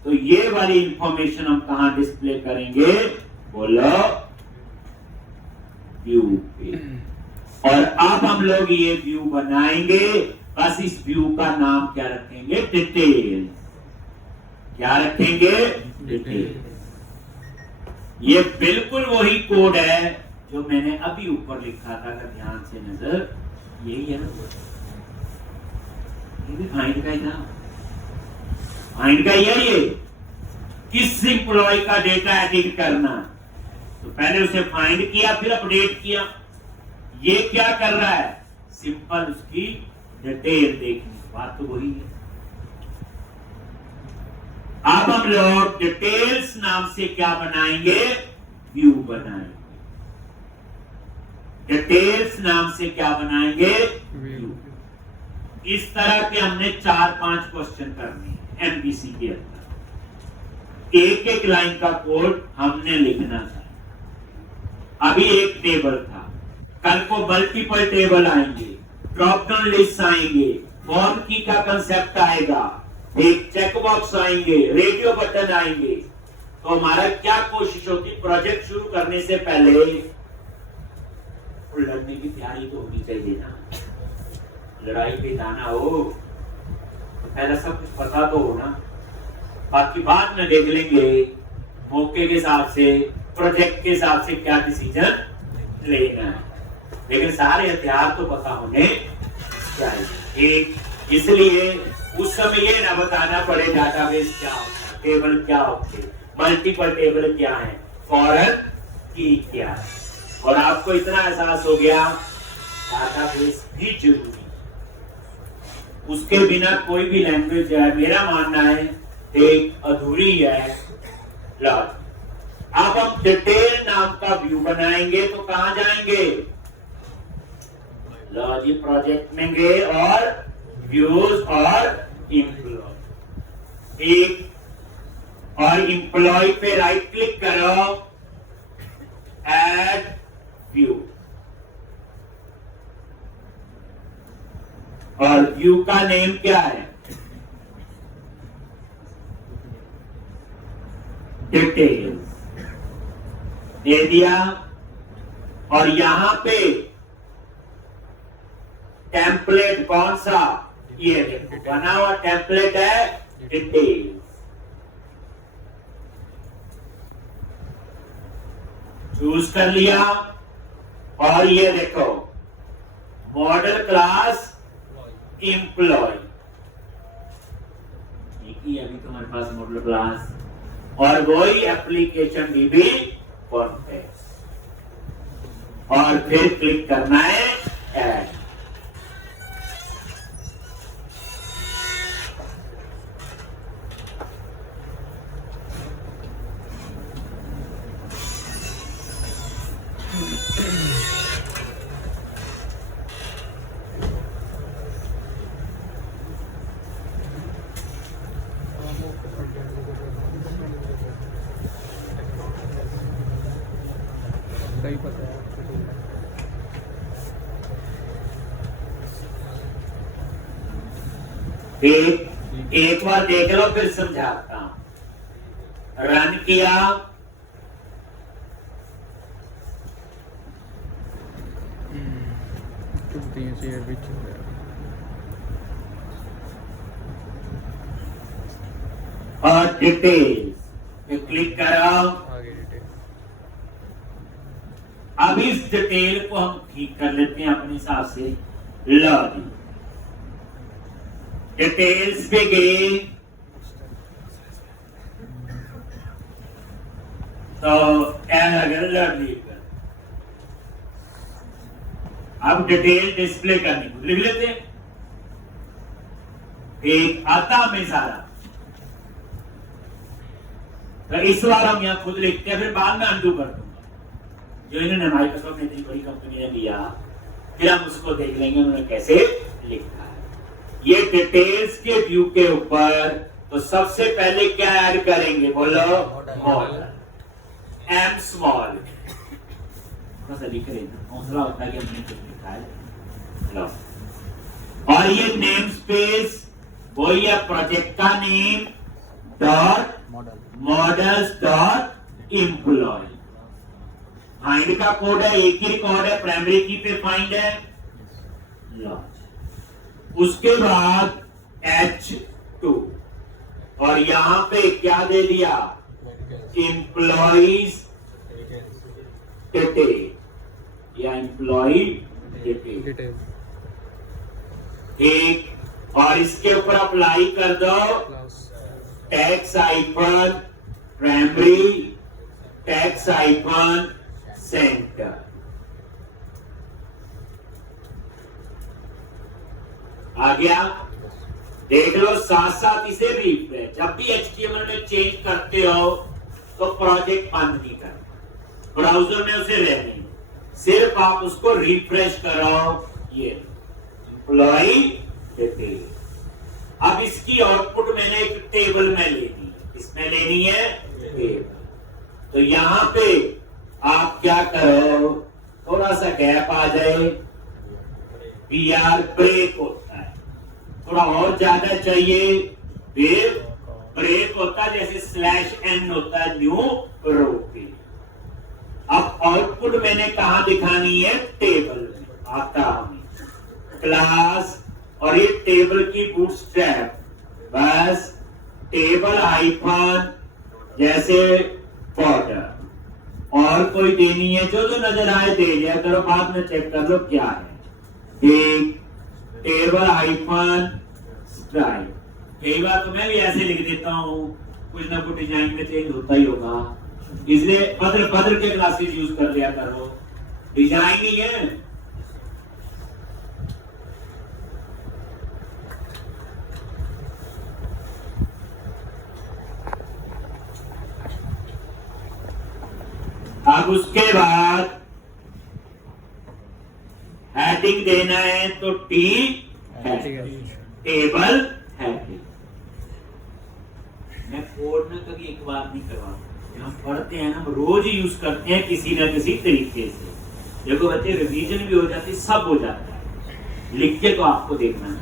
तो ये वाली इंफॉर्मेशन हम कहां डिस्प्ले करेंगे? बोलो, व्यू पे। और अब हम लोग ये व्यू बनाएंगे, बस इस व्यू का नाम क्या रखेंगे? डिटेल। क्या रखेंगे? डिटेल। ये बिल्कुल वही कोड है जो मैंने अभी ऊपर लिखा था, अगर ध्यान से नजर, यही है ना। ये भी फाइंड का ही था, फाइंड का ही है। ये किस एम्प्लॉय का डेटा एडिट करना, तो पहले उसे फाइंड किया फिर अपडेट किया। ये क्या कर रहा है? सिंपल उसकी डिटेल देखनी, बात तो वही है। अब हम लोग डिटेल्स नाम से क्या बनाएंगे? व्यू बनाएंगे। डिटेल्स नाम से क्या बनाएंगे? व्यू। इस तरह के हमने 4-5 क्वेश्चन करने हैं एमपीसी के अंदर। एक एक लाइन का कोड हमने लिखना था। अभी एक टेबल था, कल को मल्टीपल टेबल आएंगे, ड्रॉप डाउन लिस्ट आएंगे, फॉर्म की का कंसेप्ट आएगा, एक चेक बॉक्स आएंगे, रेडियो बटन आएंगे। तो हमारा क्या कोशिश होती? प्रोजेक्ट शुरू करने से पहले लड़ने की तैयारी तो होनी चाहिए ना। लड़ाई पे जाना हो तो पहले सब कुछ पता तो हो ना, बाकी बाद में देख लेंगे मौके के हिसाब से, प्रोजेक्ट के हिसाब से क्या डिसीजन लेना है। लेकिन सारे हथियार तो पता होने चाहिए। इसलिए उस समय ये ना बताना पड़े डाटाबेस क्या होता है, टेबल क्या होते हैं, मल्टीपल टेबल क्या है, फॉरन की क्या है। और आपको इतना एहसास हो गया डाटाबेस भी जरूरी, उसके बिना कोई भी लैंग्वेज है मेरा मानना है एक अधूरी है। लॉज। अब हम डिटेल नाम का व्यू बनाएंगे तो कहां जाएंगे? लॉज प्रोजेक्ट में गए और व्यूज और एम्प्लॉय। एक और एम्प्लॉय पे राइट क्लिक करो, ऐड व्यू, और व्यू का नेम क्या है? डिटेल्स दे दिया। और यहां पे टेम्पलेट कौन सा? ये देखो बना हुआ टेम्पलेट है डिटेल्स। चूज कर लिया। और ये देखो मॉडल क्लास एम्प्लॉय, एक ही अभी तुम्हारे पास मॉडल क्लास, और वही एप्लीकेशन डीबी कॉन्टेक्स्ट। और फिर क्लिक करना है ऐड। इसका ही पता है। एक बार देख लो फिर समझाता हूं। रन किया, और डिटेल्स पे क्लिक करो। आगे डिटेल। अब इस डिटेल को हम ठीक कर लेते हैं अपने हिसाब से। लो जी, डिटेल्स पे गए तो अब डिटेल डिस्प्ले करनी को लिख लेते हैं। एक आता में सारा, तो इस बार हम यहां खुद लिखते हैं, फिर बाद में अंडू कर दूंगा। जो इन्होंने माइक्रोसॉफ्ट ने इतनी बड़ी कंपनी ने दिया, फिर हम उसको देख लेंगे उन्होंने कैसे लिखा है। ये डिटेल्स के व्यू के ऊपर तो सबसे पहले क्या ऐड करेंगे, बोलो? मॉडल। एम स्मॉल, थोड़ा सा लिख रहे ना, हौसला होता है कि हमने कुछ लिखा है। लो, और ये नेम स्पेस वही है, प्रोजेक्ट का name dot models dot employee. Find का कोड है, एक ही रिकॉर्ड है, प्राइमरी की पे फाइंड है। लो, उसके बाद H2 और यहां पे क्या दे दिया, एम्प्लॉइज डिटेल या एम्प्लॉय डिटेल। एक, और इसके ऊपर अप्लाई कर दो text icon primary, text icon center. आ गया? देख लो, साथ साथ इसे रिफ्रेश। जब भी HTML में चेंज करते हो तो प्रोजेक्ट बंद नहीं करना, ब्राउजर में उसे रहने, सिर्फ आप उसको रिफ्रेश करो। ये एम्प्लॉय डिटेल। अब इसकी आउटपुट मैंने एक टेबल में लेनी है। किसमें लेनी है? टेबल। तो यहां पे आप क्या करो, थोड़ा सा गैप आ जाए, PR ब्रेक होता है, थोड़ा और ज्यादा चाहिए, फिर ब्रेक होता है, जैसे /n होता है न्यू रो के। अब आउटपुट मैंने कहा दिखानी है, टेबल में। आता हूं क्लास, और ये टेबल की बूटस्ट्रैप, बस टेबल आइकन जैसे बॉर्डर, और कोई देनी है, जो जो नजर आए दे दिया करो, बाद में चेक कर लो क्या है। एक टेबल आइकन स्ट्राइक। कई बार तो मैं भी ऐसे लिख देता हूँ, कुछ ना कुछ डिजाइन में चेंज होता ही होगा, इसलिए बदल के क्लासेस यूज कर लिया करो, डिजाइन ही है। अब उसके बाद हेडिंग देना है, तो T टेबल हेडिंग। मैं कोड में कभी एक बार नहीं करवाता, हम पढ़ते हैं ना, हम रोज ही यूज करते हैं किसी न किसी तरीके से। देखो बच्चे, रिवीजन भी हो जाती है, सब हो जाता है, लिख के तो आपको देखना है,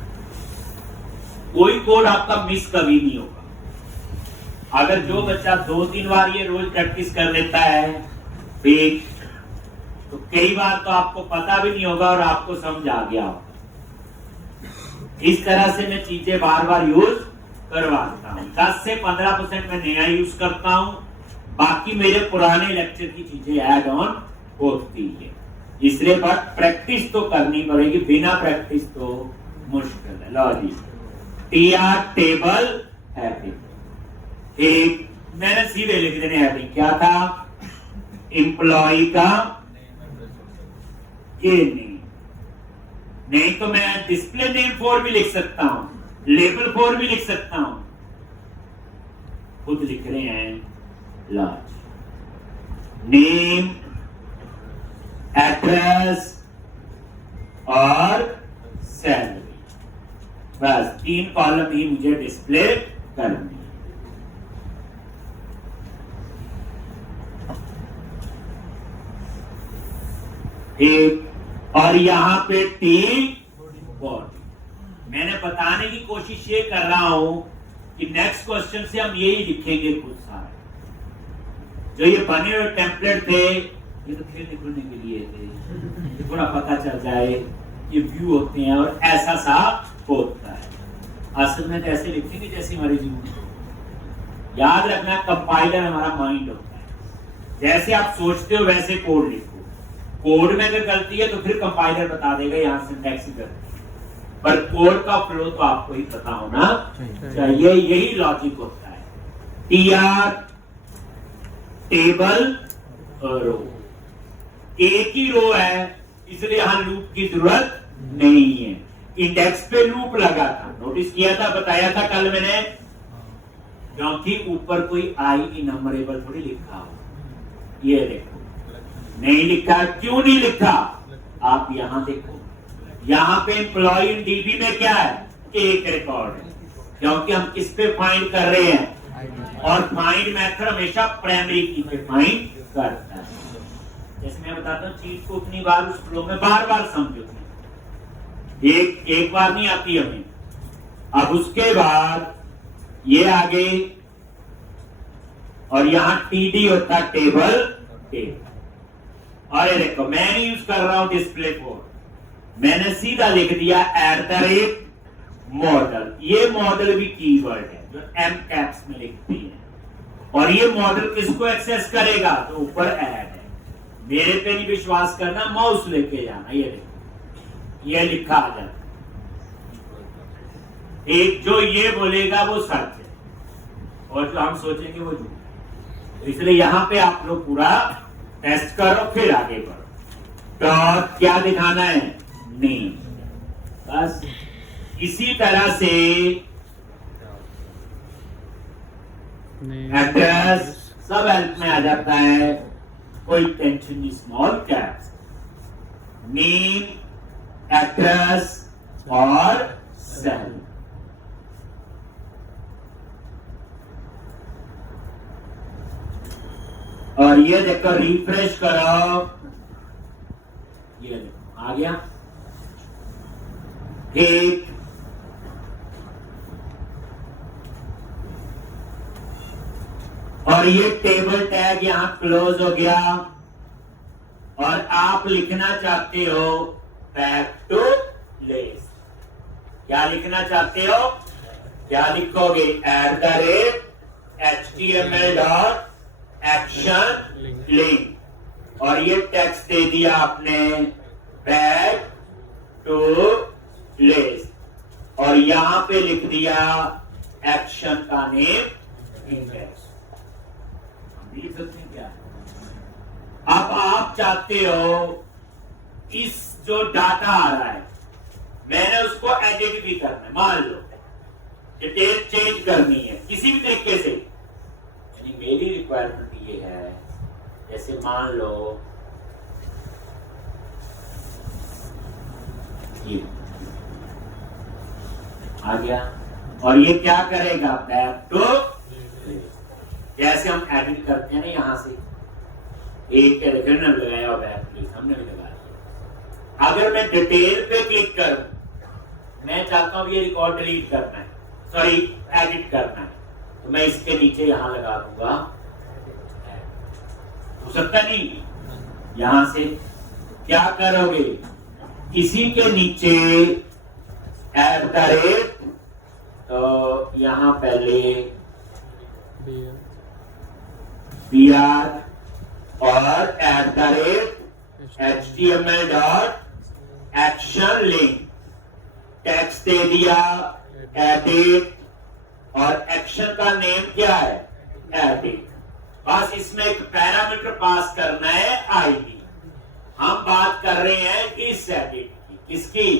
कोई कोड आपका मिस कभी नहीं होगा। अगर जो बच्चा 2-3 बार ये रोज प्रैक्टिस कर लेता है, ठीक, तो कई बार तो आपको पता भी नहीं होगा और आपको समझ आ गया होगा। इस तरह से मैं चीजें बार बार यूज करवाता हूँ। 10 से 15% मैं नया यूज करता हूँ, बाकी मेरे पुराने लेक्चर की चीजें ऐड ऑन होती है। इसलिए बट प्रैक्टिस तो करनी पड़ेगी, बिना प्रैक्टिस तो मुश्किल है। लो जी, TR टेबल हेडिंग। एक मैंने सीधे लिख देने हेडिंग, क्या था, एम्प्लॉय का ये नहीं तो मैं डिस्प्ले नेम 4 भी लिख सकता हूं, लेबल 4 भी लिख सकता हूं, खुद लिख रहे हैं। लार्ज नेम, एड्रेस और सैलरी, बस 3 कॉलम ही मुझे डिस्प्ले करनी है। ठीक। और यहाँ पे टी बॉडी। मैंने बताने की कोशिश ये कर रहा हूं कि नेक्स्ट क्वेश्चन से हम यही लिखेंगे खुद सारे। जो ये बने हुए टेम्पलेट थे ये तो खेलने खुलने के लिए थे, थोड़ा पता चल जाए ये व्यू होते हैं और ऐसा सा होता है। असल में तो ऐसे लिखेंगे जैसे हमारी जीवन। याद रखना कंपाइलर हमारा माइंड होता है, जैसे आप सोचते हो वैसे कोड लिखो। कोड में अगर गलती है तो फिर कंपाइलर बता देगा यहाँ सिंटैक्स गलती है, पर कोड का फ्लो तो आपको ही पता होना चाहिए। यही लॉजिक होता है। टीआर टेबल रो, एक ही रो है इसलिए यहां लूप की जरूरत नहीं है। इंडेक्स पे लूप लगा था, नोटिस किया था, बताया था कल मैंने, क्योंकि ऊपर कोई आई इनमरेबल थोड़ी लिखा हो। ये देखो नहीं लिखा, क्यों नहीं लिखा आप यहां देखो। यहां पे एम्प्लॉय इन डीबी में क्या है, एक रिकॉर्ड है, क्योंकि हम किस पे फाइंड कर रहे हैं, और फाइंड मेथड हमेशा प्राइमरी की पे फाइंड करता है। जैसे मैं बताता हूँ चीज को उतनी बार उस फ्लो में बार बार समझो, एक बार नहीं आती हमें। अब उसके बाद ये आगे, और यहां टीडी होता टेबल टेबल। और ये देखो मैं नहीं यूज कर रहा हूं डिस्प्ले कोड, मैंने सीधा लिख दिया @ मॉडल। ये मॉडल भी कीवर्ड है जो एम कैप्स में लिखती है। और ये मॉडल किसको एक्सेस करेगा, तो ऊपर ऐड है। मेरे पे नहीं विश्वास करना, माउस लेके जाना, ये देखो ये लिखा आ जाता। एक जो ये बोलेगा वो सच है और जो हम सोचेंगे वो झूठ है। तो इसलिए यहां पे आप लोग पूरा टेस्ट करो फिर आगे बढ़ो। तो क्या दिखाना है, नहीं, बस इसी तरह से एड्रेस सब हेल्प में आ जाता है, कोई टेंशन नहीं। स्मॉल कैप्स, नेम, एड्रेस और सेल। और ये देखो रिफ्रेश करो, ये देखो आ गया। ठीक, और ये टेबल टैग यहां क्लोज हो गया। और आप लिखना चाहते हो बैक टू लेस। क्या लिखना चाहते हो, क्या लिखोगे, @HTML.action लिंक। और ये टेक्स्ट दे दिया आपने बैक टू लेस, और यहां पे लिख दिया एक्शन का नेम इंडेक्स। क्या अब आप चाहते हो इस जो डाटा आ रहा है मैंने उसको एडिट भी करना है, मान लो डिटेल चेंज करनी है किसी भी तरीके से। यानी मेरी रिक्वायरमेंट ये है, जैसे मान लो ये आ गया, और ये क्या करेगा, बैक टू, जैसे हम एडिट करते हैं ना, यहां से एक कैरेक्टर लगाया और बैक प्लेस हमने भी लगाया। अगर मैं डिटेल पे क्लिक करूं, मैं चाहता हूं ये रिकॉर्ड डिलीट करना है, सॉरी एडिट करना है, तो मैं इसके नीचे यहां लगा दूंगा, हो सकता नहीं, यहां से क्या करोगे, इसी के नीचे @ तो यहां पहले BR और @HTML.action लिंक, टेक्स्ट दे दिया एडिट, और एक्शन का नेम क्या है, एडिट। बस इसमें एक पैरामीटर पास करना है आईडी। हम बात कर रहे हैं इस एडिट की, किसकी,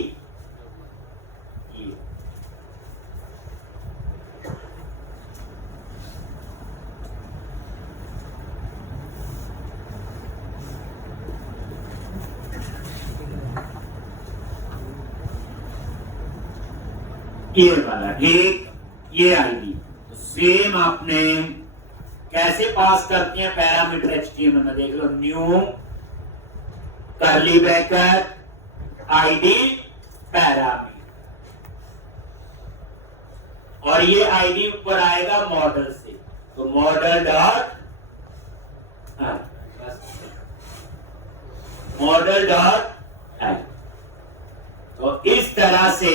ये वाला, ठीक, ये आईडी। सेम आपने कैसे पास करती हैं पैरामीटर HTML में, देख लो, new curly bracket ID parameter, और ये आईडी ऊपर आएगा मॉडल से, तो model dot model dot I. तो इस तरह से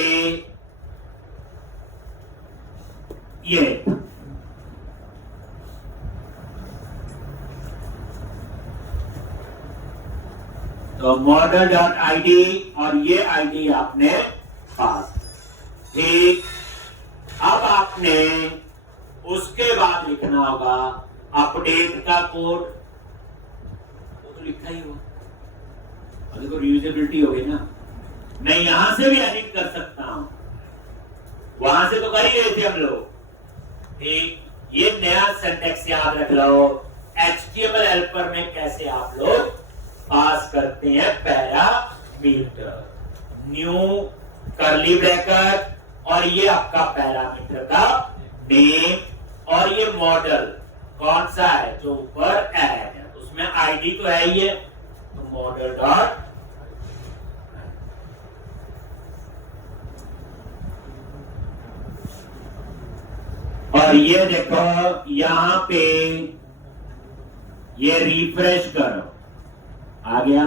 ये तो मॉडल डॉट आईडी और ये आईडी आपने पास, ठीक। अब आपने उसके बाद लिखना होगा अपडेट का कोड, वो तो लिखना ही होगा, देखो रियूजेबिलिटी हो गई ना। मैं यहां से भी एडिट कर सकता हूं, वहां से तो कर ही रहे थे हम लोग, ठीक। ये नया सिंटैक्स याद रख लो, HTML हेल्पर में कैसे आप लोग पास करते हैं पैरामीटर, न्यू करली ब्रैकेट और ये आपका पैरामीटर का नेम, और ये मॉडल कौन सा है जो ऊपर ऐड है, उसमें आईडी तो है ही है, तो मॉडल डॉट। और ये देखो यहां पे ये रिफ्रेश करो, आ गया।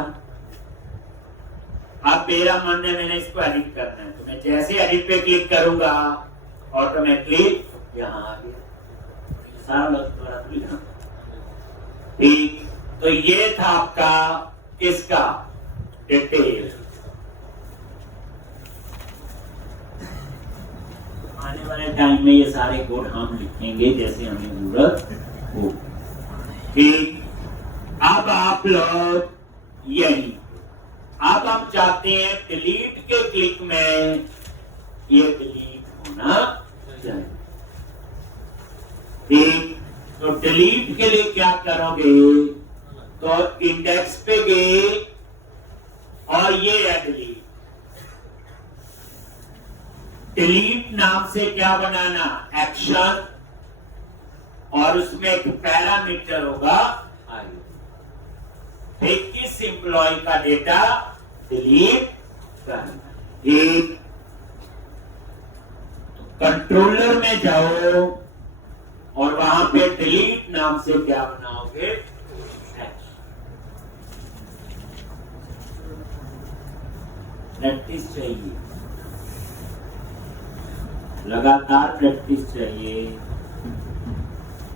अब मेरा मन है मैंने इसको एडिट करना है, तो मैं जैसे एडिट पे क्लिक करूंगा ऑटोमेटिकली यहां आ गया, सारा ठीक। तो ये था आपका किसका डिटेल। आने वाले टाइम में ये सारे कोड हम लिखेंगे जैसे हमें जरूरत हो, ठीक। अब आप लोग यही, अब हम चाहते हैं डिलीट के क्लिक में ये डिलीट होना चाहिए, ठीक। तो डिलीट के लिए क्या करोगे, तो इंडेक्स पे गए और ये है डिलीट। डिलीट नाम से क्या बनाना, एक्शन, और उसमें एक पैरामीटर होगा किस एम्प्लॉय का डेटा डिलीट करना, एक। कंट्रोलर में जाओ और वहां पे डिलीट नाम से क्या बनाओगे, प्रैक्टिस चाहिए, लगातार प्रैक्टिस चाहिए,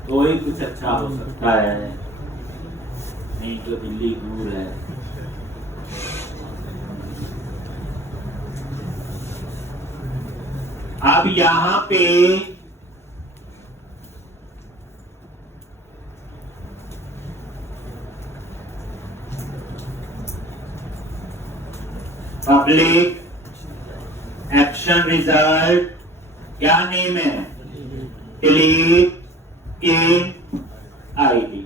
तो ही कुछ अच्छा हो सकता है, नहीं तो दिल्ली दूर है। अब यहां पे पब्लिक एक्शन रिजल्ट क्या नेम है, डिलीट इन आईडी।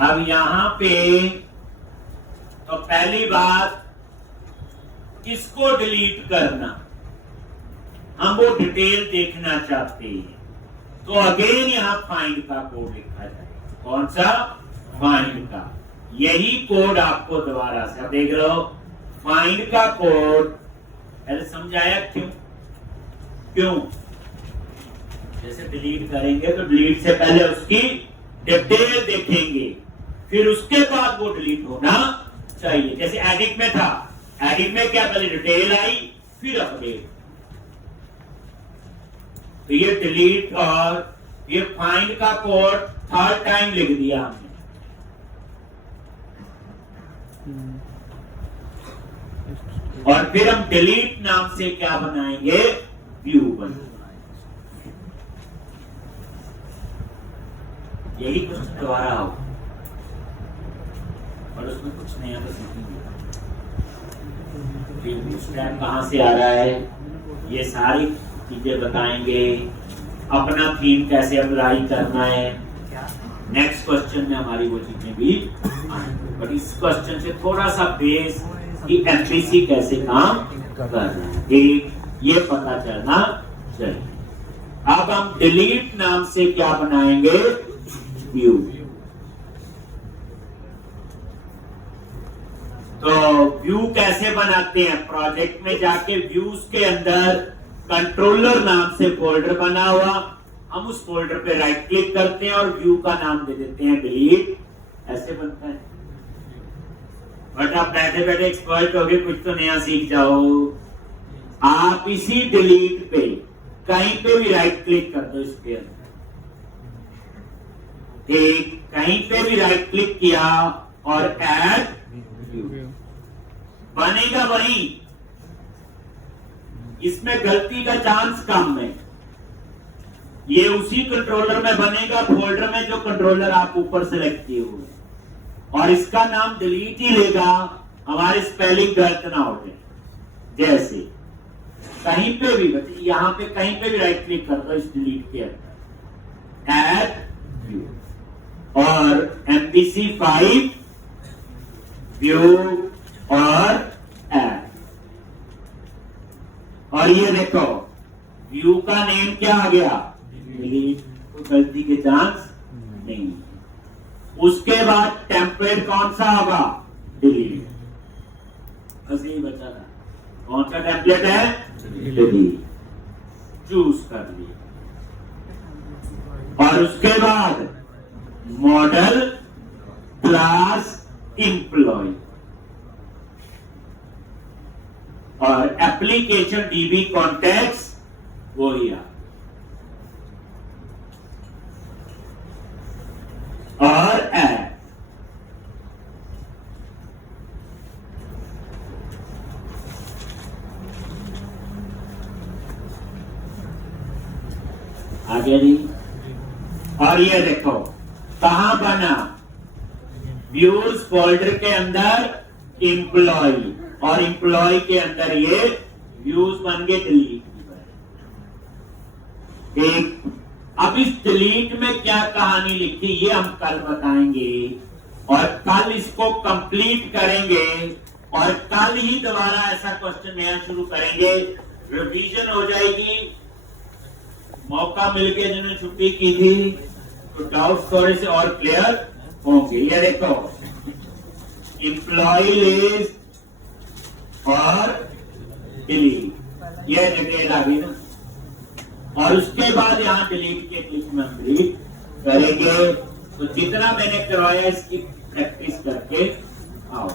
अब यहां पे तो पहली बात किसको डिलीट करना, हम वो डिटेल देखना चाहते हैं, तो अगेन यहां फाइंड का कोड लिखा जाए, कौन सा, फाइंड का। यही कोड आपको दोबारा से अब देख लो, फाइंड का कोड पहले समझाया, क्यों जैसे डिलीट करेंगे तो डिलीट से पहले उसकी डिटेल देखेंगे, फिर उसके बाद वो डिलीट होना चाहिए। जैसे एडिट में था, एडिट में क्या पहले डिटेल आई फिर अपडेट, तो ये डिलीट और ये फाइंड का कोड थर्ड टाइम लिख दिया हमने। और फिर हम डिलीट नाम से क्या बनाएंगे, व्यू बनाएंगे। यही कुछ दोबारा हो और उसमें कुछ नया तो सीखेंगे। स्टैक कहां से आ रहा है, ये सारी चीजें बताएंगे। अपना थीम कैसे अप्लाई करना है, नेक्स्ट क्वेश्चन में हमारी वो चीजें भी आएंगी। बट इस क्वेश्चन से थोड़ा सा बेस कि एमपीसी कैसे काम कर रहा है ये पता चलना चाहिए। अब हम डिलीट नाम से क्या बनाएंगे, व्यू। तो व्यू कैसे बनाते हैं, प्रोजेक्ट में जाके व्यूज के अंदर कंट्रोलर नाम से फोल्डर बना हुआ, हम उस फोल्डर पे राइट क्लिक करते हैं और व्यू का नाम दे देते हैं डिलीट। ऐसे बनता है। बट आप बैठे बैठे एक्सपर्ट हो गए, कुछ तो नया सीख जाओ। आप इसी डिलीट पे कहीं पे भी राइट क्लिक कर दो इसके अंदर, ठीक, कहीं पे भी राइट क्लिक किया और ऐड व्यू बनेगा वही। इसमें गलती का चांस कम है। ये उसी कंट्रोलर में बनेगा, फोल्डर में जो कंट्रोलर आप ऊपर सेलेक्ट किए हुए, और इसका नाम डिलीट ही लेगा, हमारी स्पेलिंग गलत ना हो जाए। जैसे कहीं पे भी, यहां पे कहीं पे भी राइट क्लिक कर दो इस डिलीट के अंदर, ऐड व्यू और MVC5 व्यू और ऐड। और ये देखो व्यू का नेम क्या आ गया, डिलीट, तो गलती के चांस नहीं। उसके बाद टेम्पलेट कौन सा होगा, डिलीट। बस यही बचा था, कौन सा टेम्पलेट है, डिलीट। चूज कर लिया। और उसके बाद मॉडल क्लास एम्प्लॉय और एप्लीकेशन DB कॉन्टेक्ट्स वो ही और ऐड। आगे जी। और ये देखो कहां बना, व्यूज फोल्डर के अंदर एम्प्लॉय, और एम्प्लॉय के अंदर ये व्यूज बन गए डिलीट। ठीक, अब इस डिलीट में क्या कहानी लिखी ये हम कल बताएंगे, और कल इसको कंप्लीट करेंगे, और कल ही दोबारा ऐसा क्वेश्चन नया शुरू करेंगे। रिवीजन हो जाएगी, मौका मिल गया जिन्होंने छुट्टी की थी तो डाउट थोड़े से और क्लियर होंगे। ये देखो एम्प्लॉय लिस्ट और डिलीट, ये डिटेल आ गई ना। और उसके बाद यहाँ डिलीट के क्लिक में हम डिलीट करेंगे। तो जितना मैंने करवाया इसकी प्रैक्टिस करके आओ।